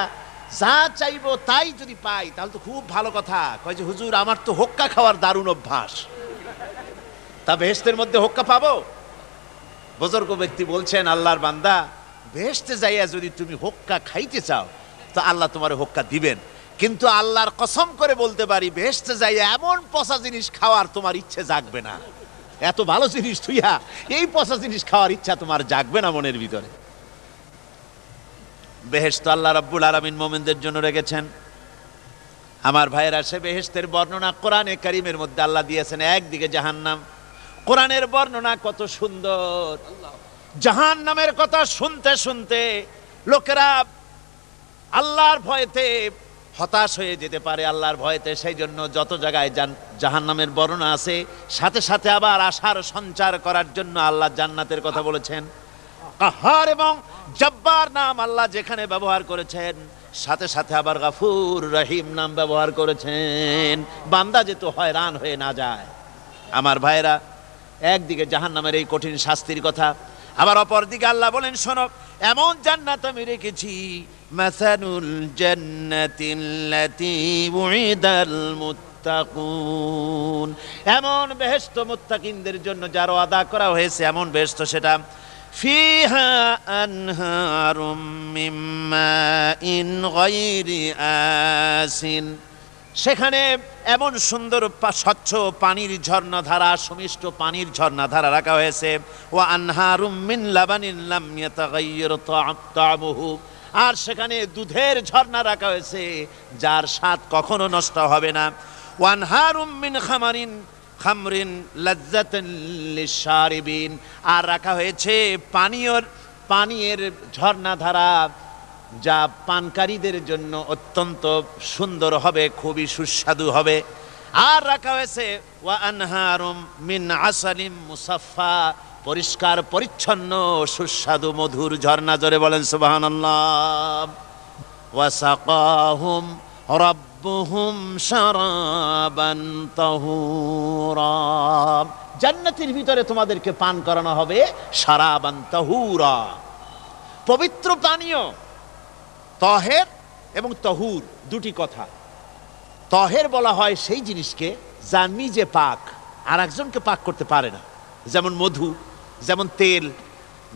যা চাইবো তাই যদি পাই তাহলে তো খুব ভালো কথা। কয় যে হুজুর আমার তো হোক্কা খাওয়ার দারুণ অভ্যাস, তা বেহেশতের মধ্যে হোক্কা পাবো? বুজুর্গ ব্যক্তি বলছেন, আল্লাহর বান্দা, বেহেশতে যাইয়া যদি তুমি হোক্কা খাইতে চাও তো আল্লাহ তোমার হোক্কা দিবেন, কিন্তু আল্লাহর কসম করে বলতে পারি বেহেশতে যাইয়া এমন পচা জিনিস খাওয়ার তোমার ইচ্ছে জাগবে না। এত ভালো জিনিস তুইয়া এই পচা জিনিস খাওয়ার ইচ্ছা তোমার জাগবে না মনের ভিতরে। বেহেশত আল্লাহ রাব্বুল আলামিন মুমিনদের জন্য রেখেছেন। আমার ভাইয়েরা, সে বেহেশতের বর্ণনা কোরআনে কারীমের মধ্যে আল্লাহ দিয়েছেন। একদিকে জাহান্নাম, কোরআনের বর্ণনা কত সুন্দর। জাহান্নামের কথা শুনতে শুনতে লোকেরা আল্লাহর ভয়েতে হতাশ হয়ে যেতে পারে, আল্লাহর ভয়েতে। সেই জন্য যত জায়গায় জাহান্নামের বর্ণনা আছে, সাথে সাথে আবার আশার সঞ্চার করার জন্য আল্লাহ জান্নাতের কথা বলেছেন। কাহার এবং জব্বার নাম আল্লাহ যেখানে ব্যবহার করেছেন, সাথে সাথে আবার গাফুর রহিম নাম ব্যবহার করেছেন, বান্দা যেত হয়রান হয়ে না যায়। আমার ভাইরা, একদিকে জাহান্নামের এই কঠিন শাস্তির কথা, আবার অপর দিকে আল্লাহ বলেন, শোনো, এমন জান্নাত আমি রেখেছি, মাসানুল জান্নাতিল্লাতী উইদাল মুত্তাকুন, এমন বেহেশত মুত্তাকিনদের জন্য যার ওয়াদা করা হয়েছে, এমন বেহেশত সেটা, ফিহা আনহারুম মিন মাইন গায়রি আসিন, সেখানে এমন সুন্দর স্বচ্ছ পানির ঝর্ণাধারা, সুমিষ্ট পানির ঝর্ণাধারা রাখা হয়েছে। ওয়া আনহারুম মিন লাবানিন লাম ইয়াতাগায়্যার তা'মুহু, আর সেখানে দুধের ঝর্ণা রাখা হয়েছে যার স্বাদ কখনো নষ্ট হবে না। ওয়া আনহারুম মিন খামরিন লাজ্জাতান লিশারিবিন, আর রাখা হয়েছে পানীয়ের ঝর্ণাধারা যা পানকারীদের জন্য অত্যন্ত সুন্দর হবে, খুবই সুস্বাদু হবে। আর রাখা হয়েছে ওয়া আনহারুম মিন আসালিম মুসাফফা, পরিষ্কার পরিচ্ছন্ন সুস্বাদু মধুর ঝর্ণা। জোরে বলেন সুবহানাল্লাহ। ওয়া সাকাহুম রাব্বুহুম শারাবান তাহুরা, জান্নাতের ভিতরে তোমাদেরকে পান করানো হবে শারাবান তাহুরা, পবিত্র পানীয়। তহের এবং তহুর দুটি কথা। তহের বলা হয় সেই জিনিসকে যা নিজে পাক, আর একজনকে পাক করতে পারে না, যেমন মধু, যেমন তেল,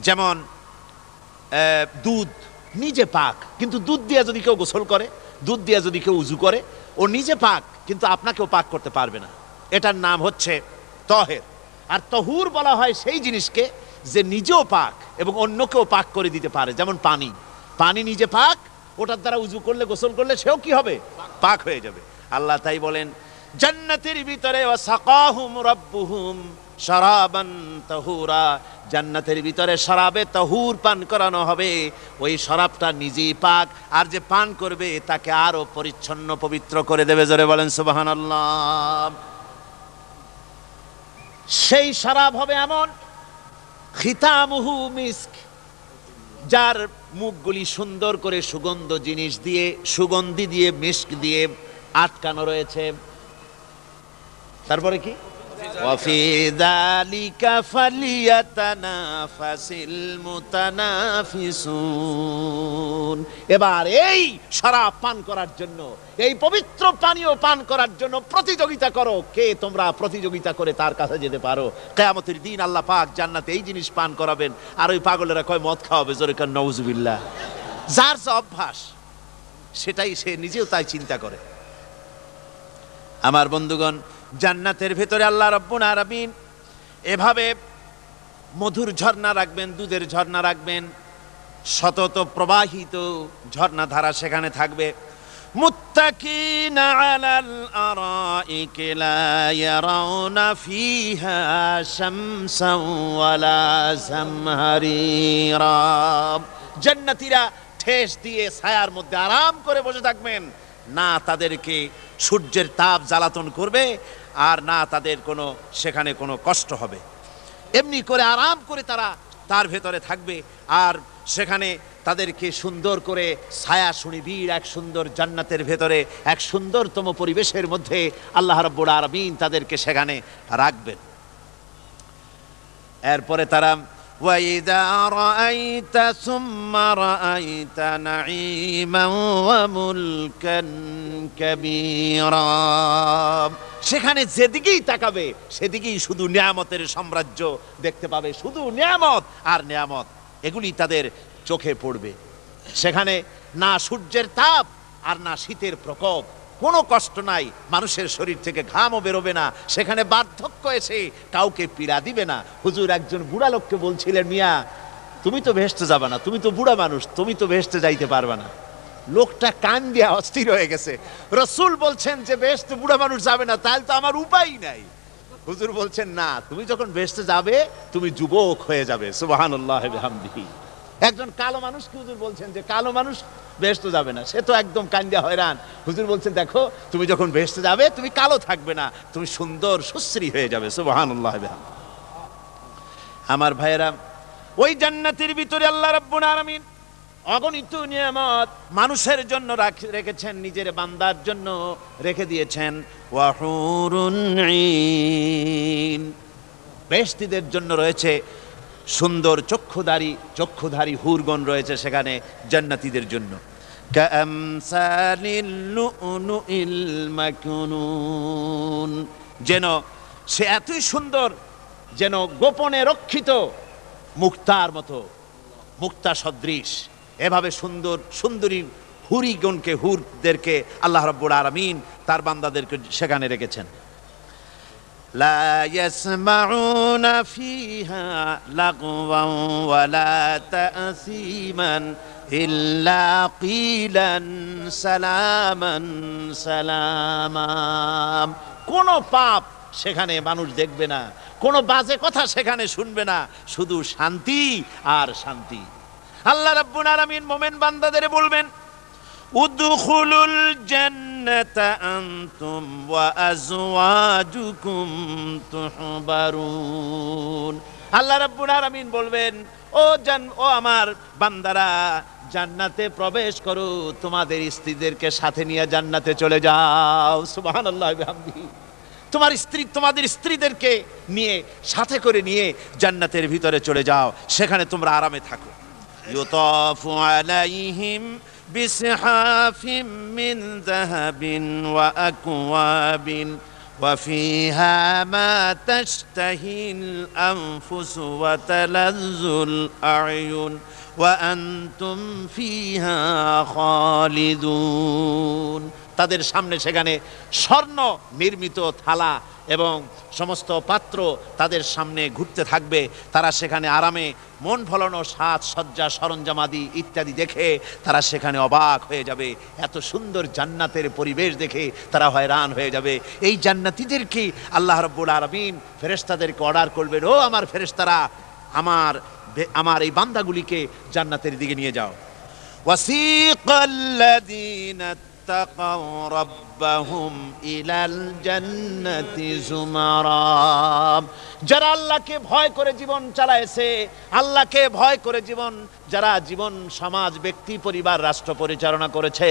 যেমন দুধ নিজে পাক, কিন্তু দুধ দিয়ে যদি কেউ গোসল করে, দুধ দিয়ে যদি কেউ উজু করে, ও নিজে পাক, কিন্তু আপনাকেও পাক করতে পারবে না। এটার নাম হচ্ছে তহের। আর তহুর বলা হয় সেই জিনিসকে যে নিজেও পাক এবং অন্যকেও পাক করে দিতে পারে, যেমন পানি। পানি নিজে পাক, ওটার দ্বারা উজু করলে, গোসল করলে সেও কি হবে? পাক হয়ে যাবে। আল্লাহ তাই বলেন জান্নাতের ভিতরে ওয়াসাকাহুম রাব্বুহুম শারাবান তাহুরা, জান্নাতের ভিতরে শরাবে তাহুর পান করানো হবে। ওই শরাবটা নিজেই পাক, আর যে পান করবে তাকে আরো পরিচ্ছন্ন পবিত্র করে দেবে। জোরে বলেন সুবহানাল্লাহ। সেই শরাব হবে এমন খিতামুহু মিস্ক, যার মুখগুলি সুন্দর করে সুগন্ধ জিনিস দিয়ে, সুগন্ধি দিয়ে, মিস্ক দিয়ে আটকানো রয়েছে। তারপরে কি? ওয়াফি যালিকা ফালিয়াতানাফাসিল মুতানাফিসুন। এবার এই শরাব পান করার জন্য, এই পবিত্র পানীয় পান করার জন্য প্রতিযোগিতা করো, কে তোমরা প্রতিযোগিতা করে তার কাছে যেতে পারো। কিয়ামতের দিন আল্লাহ পাক জান্নাতে এই জিনিস পান করাবেন, আর ওই পাগলেরা কয় মদ খাওয়াবে, জোরে কান নাউজুবিল্লাহ। যার যা অভ্যাস সেটাই সে নিজেও তাই চিন্তা করে। আমার বন্ধুগণ, জান্নাতের ভেতরে আল্লাহ রাব্বুল আলামিন এভাবে মধুর ঝর্ণা রাখবেন, দুধের ঝর্ণা রাখবেন, সতত প্রবাহিত ঝর্ণা ধারা সেখানে থাকবে। মুত্তাকিনা আলাল আরাইকি লা ইয়ারাউনা ফিহা শামসান ওয়ালা জামহারিরা। জান্নাতীরা ঠেস দিয়ে ছায়ার মধ্যে আরাম করে বসে থাকবেন, না তাদেরকে সূর্যের তাপ জ্বালাতন করবে, আর না তাদের কোনো সেখানে কোনো কষ্ট হবে। এমনি করে আরাম করে তারা তার ভেতরে থাকবে, আর সেখানে তাদেরকে সুন্দর করে ছায়া সুনিবিড় এক সুন্দর জান্নাতের ভেতরে এক সুন্দরতম পরিবেশের মধ্যে আল্লাহ রাব্বুল আলামিন তাদেরকে সেখানে রাখবেন। এরপরে তারা وَإِذَا رَأَيْتَ ثُمَّ رَأَيْتَ نَعِيمًا وَمُلْكًا كَبِيرًا। সেখানে যেদিকেই তাকাবে সেদিকেই শুধু নিয়ামতের সাম্রাজ্য দেখতে পাবে, শুধু নিয়ামত আর নিয়ামত, এগুলি তাদের চোখে পড়বে। সেখানে না সূর্যের তাপ আর না শীতের প্রকোপ, কোনো কষ্ট নাই, মানুষের শরীর থেকে ঘামও বেরোবে না, সেখানে বার্ধক্য এসে কাউকে পীড়া দিবে না। হুজুর একজন বুড়া লোককে বলছিলেন, মিয়া তুমি তো ভেস্তে যাবে না, তুমি তো বুড়া মানুষ, তুমি তো ভেস্তে যাইতে পারবে না। লোকটা কান দিয়া অস্থির হয়ে গেছে। রাসূল বলছেন যে ভেস্তে বুড়া মানুষ যাবে না, তাহলে তো আমার উপায় নাই। হুজুর বলছেন না, তুমি যখন ভেস্তে যাবে তুমি যুবক হয়ে যাবে। সুবহানাল্লাহ বিহামদিহি। একজন কালো মানুষকে হুজুর বলছেন যে কালো মানুষ বেহেশতে যাবে না, সে তো একদম কান্দিয়া হয়রান। হুজুর বলছেন দেখো তুমি যখন বেহেশতে যাবে তুমি কালো থাকবে না, তুমি সুন্দর সুশ্রী হয়ে যাবে। সুবহানাল্লাহ বিহামদিহি। আমার ভাইয়েরা, ওই জান্নাতের ভিতরে আল্লাহ রাব্বুল আলামিন অগণিত নিয়ামত মানুষের জন্য রেখেছেন, নিজের বান্দার জন্য রেখে দিয়েছেন। ওয়া হুরুন ঈন, বেহেশতীদের জন্য রয়েছে সুন্দর চক্ষুধারী হুরগণ রয়েছে সেখানে জান্নাতীদের জন্য। কামসালিল লুউলুইল মাকনুন, যেন সে এতই সুন্দর, যেন গোপনে রক্ষিত মুক্তার মতো, মুক্তা সদৃশ। এভাবে সুন্দর সুন্দরী হুরিগণকে, হুরদেরকে আল্লাহ রাব্বুল আলামিন তার বান্দাদেরকে সেখানে রেখেছেন। লা ইয়াসমাউনা ফিহা লাগওয়ান ওয়ালা তাসীমান ইল্লা কিলান সালামান সালামা। কোন পাপ সেখানে মানুষ দেখবে না, কোন বাজে কথা সেখানে শুনবে না, শুধু শান্তি আর শান্তি। আল্লাহ রাব্বুল আলামিন মুমিন বান্দাদের বলবেন, উদখুলুল জান্নাতা আনতুম ওয়া আজওয়াজুকুম তুহবারুন। আল্লাহ রাব্বুল আলামিন বলবেন, ও আমার বান্দারা, জান্নাতে প্রবেশ করো, তোমাদের স্ত্রীদেরকে সাথে নিয়ে জান্নাতে চলে যাও। সুবহানাল্লাহ বিহামদিহি। তোমার স্ত্রী, তোমাদের স্ত্রীদেরকে নিয়ে, সাথে করে নিয়ে জান্নাতের ভিতরে চলে যাও, সেখানে তোমরা আরামে থাকো। ইউতাফু আলাইহিম বিসহাফিম মিন যাহাবিন ওয়া আকওয়াবিন ওয়া ফিহা মা তাশতাহিল আনফুসু ওয়া তালাজ্জুল আ'য়ুন ওয়া আনতুম ফিহা খালিদুন। তাদের সামনে সেখানে স্বর্ণ নির্মিত থালা এবং সমস্ত পাত্র তাদের সামনে ঘুরতে থাকবে। তারা সেখানে আরামে মন ভোলানো সাজ সজ্জা সরঞ্জামাদি ইত্যাদি দেখে তারা সেখানে অবাক হয়ে যাবে। এত সুন্দর জান্নাতের পরিবেশ দেখে তারা হয়রান হয়ে যাবে। এই জান্নাতীদেরকে আল্লাহ রাব্বুল আলামিন ফেরেশতাদেরকে অর্ডার করবেন, ও আমার ফেরেশতারা, আমার এই বান্দাগুলিকে জান্নাতের দিকে নিয়ে যাও। ওয়াসিকাল্লাযীনা ইত্তাকাউ রাব্বাহুম ইলাল জান্নাতি যুমারা। যারা আল্লাহকে ভয় করে জীবন চালায়ছে, আল্লাহকে ভয় করে যারা জীবন সমাজ ব্যক্তি পরিবার রাষ্ট্র পরিচালনা করেছে,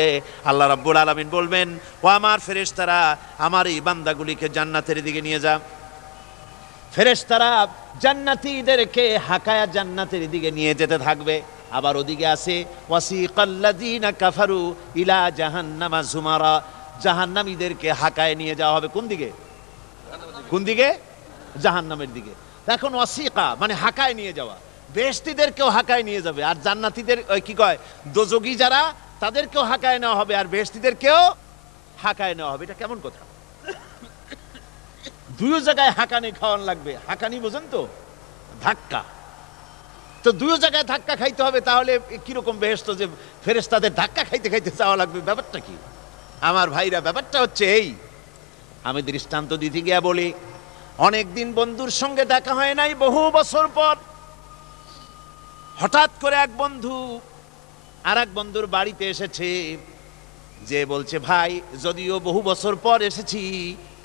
আল্লাহ রাব্বুল আলামিন বলবেন, ও আমার ফেরেশতারা, আমার এই বান্দাগুলিকে জান্নাতের দিকে নিয়ে যা। ফেরেশতারা জান্নাতীদেরকে হাকায়া জান্নাতের দিকে নিয়ে যেতে থাকবে। আবার ওদিকে আছে ওয়াসিকাল্লাযীনা কাফারু ইলা জাহান্নামা যুমারা, জাহান্নামীদেরকে হাকায় নিয়ে যাওয়া হবে কোন দিকে? কোন দিকে? জাহান্নামের দিকে। এখন ওয়াসিকা মানে হাকায় নিয়ে যাওয়া, বেহেশতীদেরকেও হাকায় নিয়ে যাবে, আর জান্নাতীদের ওই কি কয় দোজখী যারা তাদেরকেও হাকায় নেওয়া হবে, আর বেহেশতীদেরকেও হাকায় নেওয়া হবে। এটা কেমন কথা? দুই জায়গায় হাঁকানি খাওয়ান লাগবে। হাঁকানি বোঝেন তো? ধাক্কা। তো দুই জায়গায় ধাক্কা খাইতে হবে, তাহলে কিরকম বেহেশত যে ফেরেশতাদের ধাক্কা খাইতে খাইতে যাওয়া লাগবে? ব্যাপারটা কি আমার ভাইরা? ব্যাপারটা হচ্ছে এই, আমি দৃষ্টান্ত দিতে গিয়া বলি, অনেকদিন বন্ধুর সঙ্গে দেখা হয় নাই, বহু বছর পর হঠাৎ করে এক বন্ধু আর এক বন্ধুর বাড়িতে এসেছে, যে বলছে, ভাই যদিও বহু বছর পর এসেছি,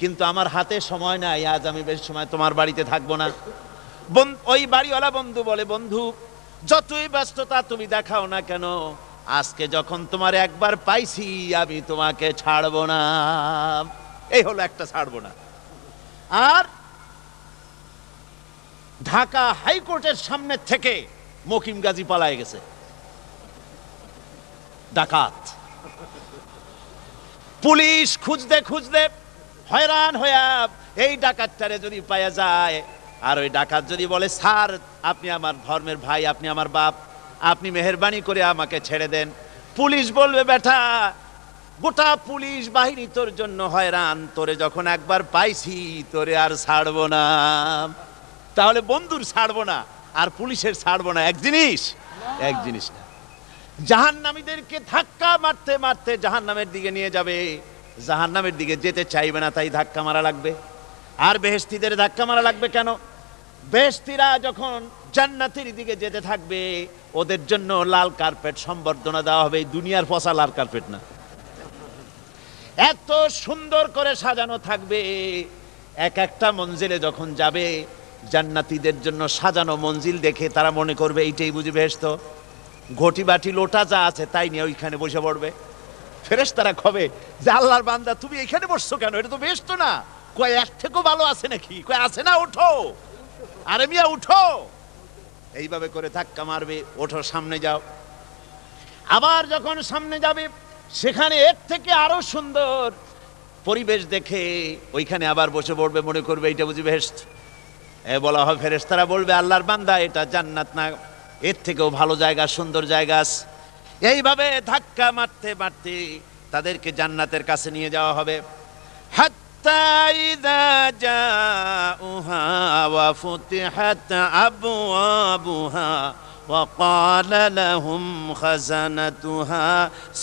কিন্তু আমার হাতে সময় নাই, আজ আমি বেশ সময় তোমার বাড়িতে থাকবো না। ওই বাড়িওয়ালা বন্ধু বলে, বন্ধু যতই ব্যস্ততা তুমি দেখাও না কেন, আজকে যখন তোমার একবার পাইছি আমি তোমাকে ছাড়বো না। এই হলো একটা ছাড়বো না। আর ঢাকা হাইকোর্টের সামনে থেকে মকিম গাজী পালায় গেছে, ডাকাত। পুলিশ খুঁজতে খুঁজতে হয়রান হইয়া এই ডাকাতটারে যদি পাওয়া যায়, আর ওই ডাকাত যদি বলে, স্যার আপনি আমার ধর্মের ভাই, আপনি আমার বাপ, আপনি মেহেরবানি করে আমাকে ছেড়ে দেন, পুলিশ বলবে, বেটা গোটা পুলিশ বাহিনী তোর জন্য হয়রান, তোরে যখন একবার পাইছি তোরে আর ছাড়বো না। তাহলে বন্ধুর ছাড়বো না আর পুলিশের ছাড়বো না এক জিনিস? এক জিনিস না। জাহান্নামীদেরকে ধাক্কা মারতে মারতে জাহান্নামের দিকে নিয়ে যাবে, জাহান্নামের দিকে যেতে চাইবে না, তাই ধাক্কা মারা লাগবে। আর বেহেশতীদের ধাক্কা মারা লাগবে কেন? বেহেশতীরা যখন জান্নাতের দিকে যেতে থাকবে, ওদের জন্য লাল কার্পেট সম্বর্ধনা দেওয়া হবে। দুনিয়ার পচা লাল কার্পেট না, এত সুন্দর করে সাজানো থাকবে। এক একটা মঞ্জিলে যখন যাবে, জান্নাতীদের জন্য সাজানো মঞ্জিল দেখে তারা মনে করবে এইটাই বুঝি বেহেশত। ঘটি বাটি লোটা যা আছে তাই নিয়ে ওইখানে বসে পড়বে। ফেরেশতারা কবে যে, আল্লাহর বান্দা তুমি এখানে বসছো কেন? এটা তো বেহেশত না। কয় এর থেকেও ভালো আছে নাকি? কয় আছে না, ওঠো, আরে মিয়া উঠো। এইভাবে করে ধাক্কা মারবে, ওঠো সামনে যাও। আবার যখন সামনে যাবে, সেখানে এর থেকে আরো সুন্দর পরিবেশ দেখে ওইখানে আবার বসে পড়বে, মনে করবে এইটা বুঝি বেহেশত। বলা হয়, ফেরেশতারা বলবে, আল্লাহর বান্দা এটা জান্নাত না, এর থেকেও ভালো জায়গা, সুন্দর জায়গা আছে। এইভাবে ধাক্কা মারতে মারতে তাদেরকে জান্নাতের কাছে নিয়ে যাওয়া হবে। হাত্তা ইযা জাউহা ওয়া ফুতিহাত আবওয়াবুহা ওয়া ক্বালা লাহুম খাযানাতুহা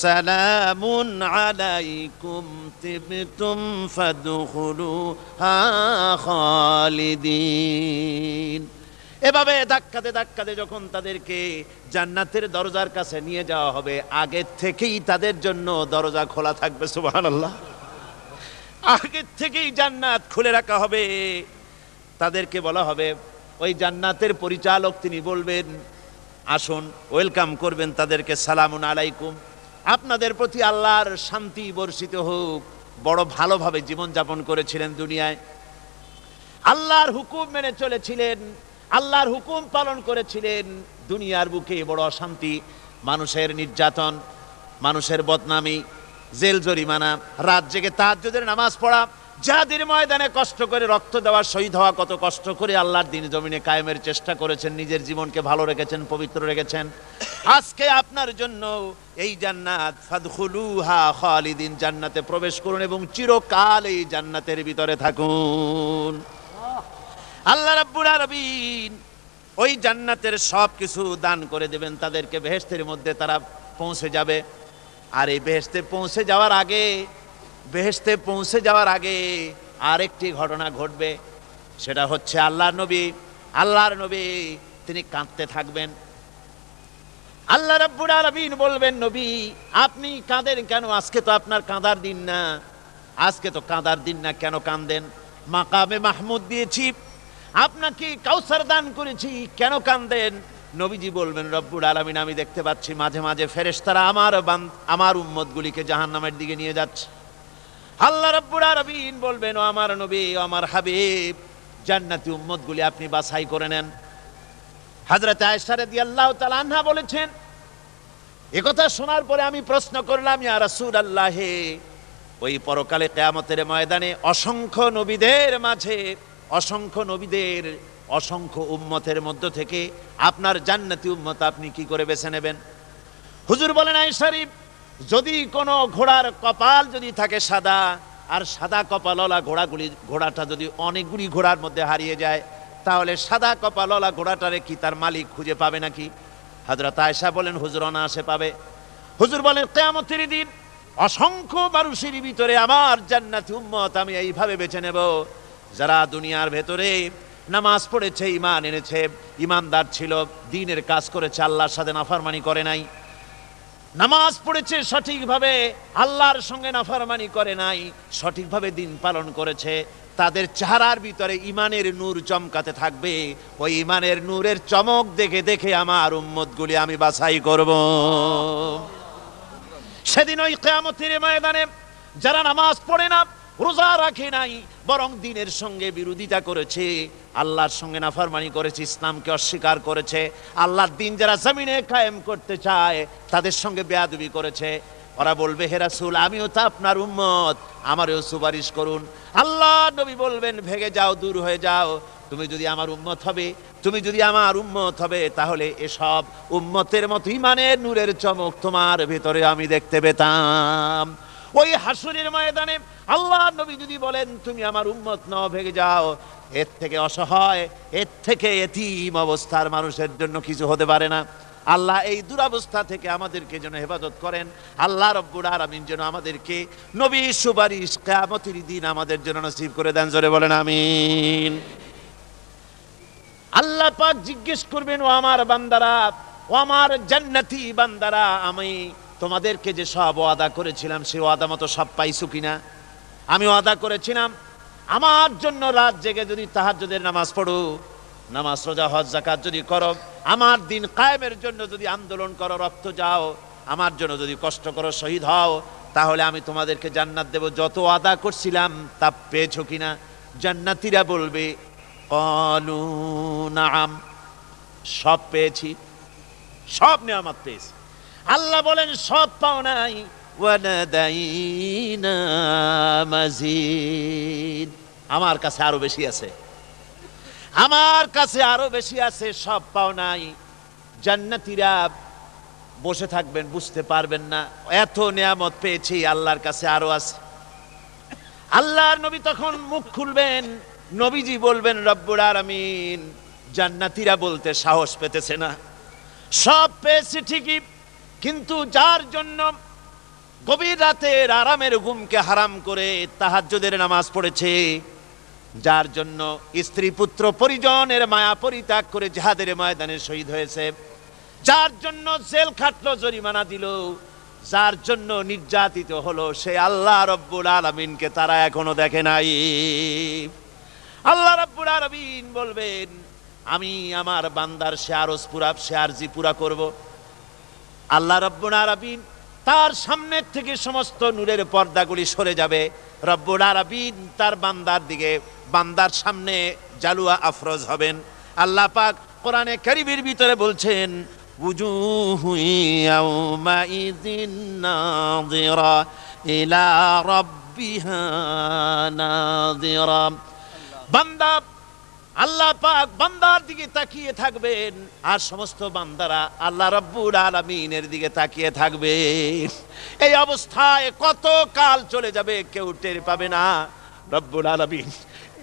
সালামুন আলাইকুম তিবতুম ফাদখুলুহা খালিদিন। এভাবে ধাক্কাতে ধাক্কাতে যখন তাদেরকে জান্নাতের দরজার কাছে নিয়ে যাওয়া হবে, আগে থেকেই তাদের জন্য দরজা খোলা থাকবে। সুবহানাল্লাহ। আগে থেকেই জান্নাত খুলে রাখা হবে। তাদেরকে বলা হবে, ওই জান্নাতের পরিচালক তিনি বলবেন, আসুন, ওয়েলকাম করবেন তাদেরকে, সালামুন আলাইকুম, আপনাদের প্রতি আল্লাহর শান্তি বর্ষিত হোক। বড় ভালোভাবে জীবনযাপন করেছিলেন দুনিয়ায়, আল্লাহর হুকুম মেনে চলেছিলেন, আল্লাহর হুকুম পালন করেছিলেন। দুনিয়ার বুকে বড় অশান্তি, মানুষের নির্যাতন, মানুষের বদনামি, জেল জরিমানা, রাত জেগে তাহাজ্জুদের নামাজ পড়া, জিহাদের ময়দানে কষ্ট করে রক্ত দেওয়া, শহীদ হওয়া, কত কষ্ট করে আল্লাহর দ্বীন জমিনে কায়েমের চেষ্টা করেছেন, নিজের জীবনকে ভালো রেখেছেন, পবিত্র রেখেছেন। আজকে আপনার জন্য এই জান্নাত, ফাদখুলুহা খালিদিন, জান্নাতে প্রবেশ করুন এবং চিরকাল এই জান্নাতের ভিতরে থাকুন। আল্লাহ রাব্বুল আলামিন ওই জান্নাতের সব কিছু দান করে দেবেন তাদেরকে। বেহেশতের মধ্যে তারা পৌঁছে যাবে। আর এই বেহেশতে পৌঁছে যাওয়ার আগে আরেকটি ঘটনা ঘটবে। সেটা হচ্ছে আল্লাহর নবী তিনি কাঁদতে থাকবেন। আল্লাহ রাব্বুল আলামিন বলবেন, নবী আপনি কাঁদেন কেন? আজকে তো আপনার কাঁদার দিন না, আজকে তো কাঁদার দিন না, কেন কাঁদেন? মাকামে মাহমুদ দিয়েছি, আপনাকে কাউসার দান করেছি, কেন কাঁদেন? নবীজি বলবেন, রব্বুল আলামিন আমি দেখতে পাচ্ছি মাঝে মাঝে ফেরেশতারা আমার উম্মতগুলিকে জাহান্নামের দিকে নিয়ে যাচ্ছে। আল্লাহ রাব্বুল আলামিন বলবেন, ও আমার নবী, ও আমার হাবিব, জান্নাতি উম্মতগুলি আপনি বাছাই করে নেন। হযরত আয়েশা রাদিয়াল্লাহু তাআলা আনহা বলেছেন, একথা শোনার পরে আমি প্রশ্ন করলাম, ইয়া রাসূলুল্লাহ, ওই পরকালে কিয়ামতের ময়দানে অসংখ্য নবীদের মাঝে, অসংখ্য নবীদের অসংখ্য উম্মতের মধ্য থেকে আপনার জান্নাতি উম্মত আপনি কি করে বেছে নেবেন? হুজুর বলেন, আয়েশা, যদি কোনো ঘোড়ার কপাল যদি থাকে সাদা, আর সাদা কপালওয়ালা ঘোড়াটা যদি অনেকগুলি ঘোড়ার মধ্যে হারিয়ে যায়, তাহলে সাদা কপালওয়ালা ঘোড়াটারে কি তার মালিক খুঁজে পাবে নাকি? হযরত আয়েশা বলেন, হুজুর অনায়াসে পাবে। হুজুর বলেন, কিয়ামতের দিন অসংখ্য মানুষের ভিতরে আমার জান্নাতি উম্মত আমি এইভাবে বেছে নেব, যারা দুনিয়ার ভেতরে নামাজ পড়েছে, ঈমান এনেছে, ঈমানদার ছিল, দ্বীনের কাজ করেছে, আল্লাহর সাথে নাফরমানি করে নাই, নামাজ পড়েছে সঠিকভাবে, আল্লাহর সঙ্গে নাফরমানি করে নাই, সঠিকভাবে দিন পালন করেছে, তাদের চেহারার ভিতরে ঈমানের নূর চমকাতে থাকবে। ওই ঈমানের নূরের চমক দেখে দেখে আমার উম্মতগুলি আমি বাছাই করব। সেদিন ওই কিয়ামতের ময়দানে যারা নামাজ পড়ে না, রোজা রাখে নাই, বরং দ্বীনের সঙ্গে বিরোধিতা করেছে, আল্লাহর সঙ্গে নাফরমানি করেছে, ইসলামকে অস্বীকার করেছে, আল্লাহর দ্বীন যারা জমিনে কায়েম করতে চায় তাদের সঙ্গে বেয়াদবি করেছে, ওরা বলবে, হে রাসূল আমিও তো আপনার উম্মত, আমারও সুপারিশ করুন। আল্লাহ নবী বলবেন, ভেগে যাও, দূর হয়ে যাও, তুমি যদি আমার উম্মত হবে, তুমি যদি আমার উম্মত হবে, তাহলে এসব উম্মতের মতো ঈমানের নূরের চমক তোমার ভেতরে আমি দেখতে পেতাম। ওই হাসরের ময়দানে আল্লাহ নবী যদি বলেন, তুমি আমার উম্মত নও, ভেগে যাও, এর থেকে অসহায়, এর থেকে এতিম অবস্থার মানুষের জন্য কিছু হতে পারে না। আল্লাহ এই দুরবস্থা থেকে আমাদেরকে যেন হেফাজত করেন। আল্লাহ রব্বুল আলামিন যেন আমাদেরকে নবীর সুপারিশ কিয়ামতের দিন আমাদের জন্য নসিব করে দেন। জোরে বলেন আমিন। আল্লাহ পাক জিজ্ঞেস করবেন, ও আমার বান্দারা, ও আমার জান্নাতি বান্দারা, আমি তোমাদেরকে যে সব ওয়াদা করেছিলাম সেই ওয়াদা মতো সব পাইছো কিনা? আমি ওয়াদা করেছিলাম আমার জন্য রাত জেগে যদি তাহাজ্জুদের নামাজ পড়ো, নামাজ, রোজা, হজ, যাকাত যদি করো, আমার দিন কায়েমের জন্য যদি আন্দোলন করো, রক্ত যাও, আমার জন্য যদি কষ্ট করো, শহীদ হও, তাহলে আমি তোমাদেরকে জান্নাত দেব। যত ওয়াদা করছিলাম তা পেয়েছো কিনা? জান্নাতীরা বলবে, ক্বালু নাআম, সব পেয়েছি, সব নিয়ামত পেয়েছি। আল্লাহ বলেন, সব পাও নাই, ওয়ালাদাইনা মাজিদ, আমার কাছে আরো বেশি আছে, আমার কাছে আরো বেশি আছে, সব পাও নাই। জান্নাতীরা বসে থাকবেন, বুঝতে পারবেন না, এত নিয়ামত পেয়েছি, আল্লাহর কাছে আরো আছে। আল্লাহর নবী তখন মুখ খুলবেন, নবীজি বলবেন, রব্বুল আলামিন, জান্নাতীরা বলতে সাহস পেতেছে না, সব পেয়েছি ঠিকই, কিন্তু যার জন্য গভীর রাতের আরামের ঘুমকে হারাম করে তাহাজ্জুদের নামাজ পড়েছে, যার জন্য স্ত্রী পুত্র পরিজনের মায়া পরিত্যাগ করে জিহাদের ময়দানে শহীদ হয়েছে, যার জন্য জেল খাটলো, জরিমানা দিল, যার জন্য নির্যাতিত হলো, সে আল্লাহ রব্বুল আলামিনকে তারা এখনো দেখে নাই। আল্লাহ রব্বুল আলামিন বলবেন, আমি আমার বান্দার সে আরজি পুরা করব। আল্লাহ রব্বুল আলামিন তার সামনের থেকে সমস্ত নূরের পর্দাগুলি সরে যাবে, রব্বুল আলামিন তার বান্দার দিকে, বান্দার সামনে জালুয়া আফরোজ হবেন। আল্লাহ পাক কোরআনে কারীমের ভিতরে বলছেন, উজুহু ইয়াউমাইযিন নাযিরা ইলা রাব্বিহা নাযিরা। বান্দা, আল্লাহ পাক বান্দার দিকে তাকিয়ে থাকবেন, আর সমস্ত বান্দারা আল্লাহ রাব্বুল আলামিনের দিকে তাকিয়ে থাকবে। এই অবস্থায় কত কাল চলে যাবে কেউ টের পাবে না। রব্বুল আলামিন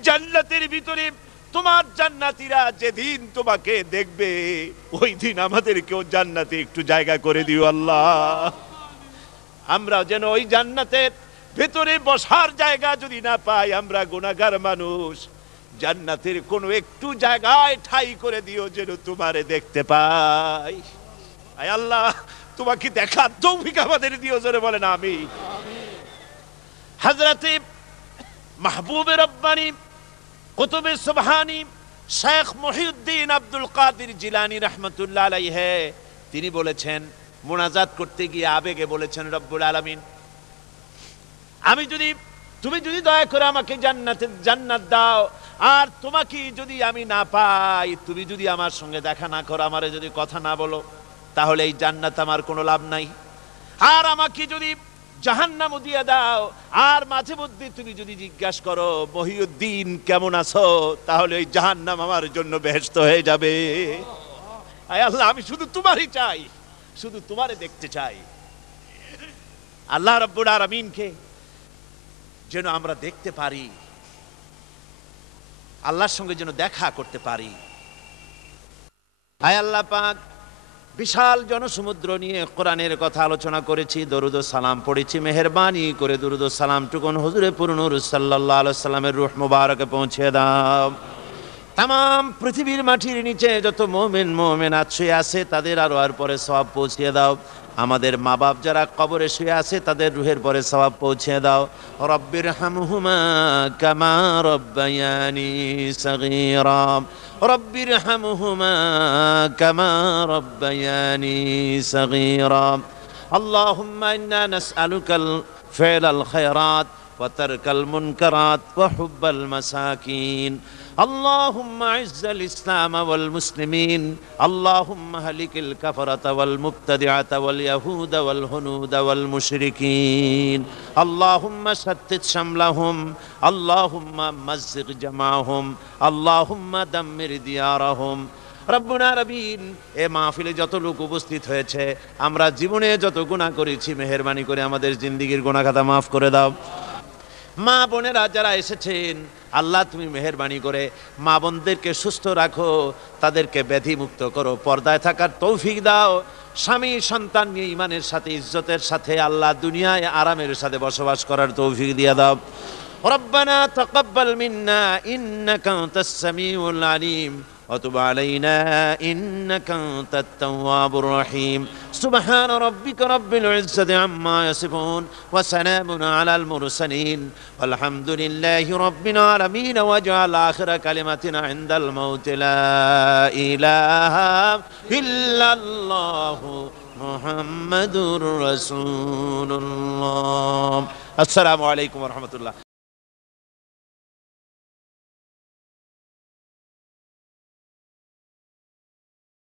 জান্নাতের ভিতরে তোমার জান্নাতীরা যেদিন তোমাকে দেখবে, ওই দিন আমাদেরকেও জান্নাতে একটু জায়গা করে দিও আল্লাহ। আমরা যেন ওই জান্নাতের ভেতরে বসার জায়গা যদি না পাই, আমরা গুনাহগার মানুষ, জান্নাতের কোনো একটু জায়গায় ঠাই করে দিও যেন তোমারে দেখতে পাই। আয় আল্লাহ, তোমাকে দেখার তৌফিক আমাদের দিও, জোরে বলেন আমিন। হযরতে মাহবুবে রব্বানি কুতুবে সুবহানি শেখ মহিউদ্দিন আব্দুল কাদের জিলানী রাহমাতুল্লাহ আলাইহি তিনি বলেছেন, মুনাজাত করতে গিয়ে আবেগে বলেছেন, রব্বুল আলামিন, তুমি যদি দয়া করে আমাকে জান্নাত দাও, আর তোমাকে যদি আমি না পাই, তুমি যদি আমার সঙ্গে দেখা না করো, আমারে যদি কথা না বলো, তাহলে এই জান্নাত আমার কোনো লাভ নাই। আর আমাকে যদি জাহান্নাম দিয়ে দাও, আর মাঝে মধ্যে তুমি যদি জিজ্ঞাসা করো মহিউদ্দিন কেমন আছো, তাহলে এই জাহান্নাম আমার জন্য বেহেশত হয়ে যাবে। আয় আল্লাহ, আমি শুধু তোমারই চাই, শুধু তোমারে দেখতে চাই। আল্লাহ রাব্বুল আলামিনকে যেন আমরা দেখতে পারি, আল্লাহর সঙ্গে যেন দেখা করতে পারি। আয় আল্লাহ পাক, বিশাল জনসমুদ্র নিয়ে কোরআনের কথা আলোচনা করেছি, দরুদ ও সালাম পড়েছি, মেহেরবানি করে দরুদ ও সালাম টুকুন হুজুরে পুরনুর সাল্লাল্লাহু আলাইহি সাল্লামের রূহ মুবারকে পৌঁছে দাও। তাম পৃথিবীর মাটির নিচে যত মুমিন মুমিনাত শুয়ে আছে, তাদের আর পরে সওয়াব পৌঁছে দাও। আমাদের মা বাপ যারা কবরে শুয়ে আছে, তাদের রুহের পরে সওয়াব পৌঁছে দাও। রব্বির হামহুমা কামা রব্বায়ানি সগীরা, রব্বির হামহুমা কামা রব্বায়ানি সগীরা। আল্লাহুম্মা ইন্না নাসআলুকাল ফি'লাল খায়রাত ওয়া তারকাল মুনকারাত ওয়া হুব্বাল মাসাকিন। اللهم اعز الإسلام والمسلمين، اللهم اهلك الكفرة والمبتدعة واليهود والهنود والمشركين، اللهم شتت شملهم، اللهم مزق جمعهم، اللهم دمر ديارهم। রব্বুনা রবিন, এ মাহফিলে যত লোক উপস্থিত হয়েছে, আমরা জীবনে যত গুনাহ করেছি, মেহেরবানি করে আমাদের জিন্দেগীর গুনাহ খাতা মাফ করে দাও। মা বোনেরা যারা এসেছেন, আল্লাহ তুমি মেহেরবানি করে মা বোনদেরকে সুস্থ রাখো, তাদেরকে ব্যাধি মুক্ত করো, পর্দায় থাকার তৌফিক দাও। স্বামী সন্তান নিয়ে ইমানের সাথে ইজ্জতের সাথে আল্লাহ দুনিয়ায় আরামের সাথে বসবাস করার তৌফিক দিয়ে দাও। রব্বানা তাকাব্বাল মিন্না ইন্নাকা আনতাস সামিউল আলিম وتب علينا إنك أنت التواب الرحيم. سبحان ربك رب العزة عما يصفون وسلام على المرسلين والحمد لله رب العالمين. واجعل آخر كلمتنا عند الموت لا إله إلا الله محمد رسول الله. السلام عليكم ورحمة الله.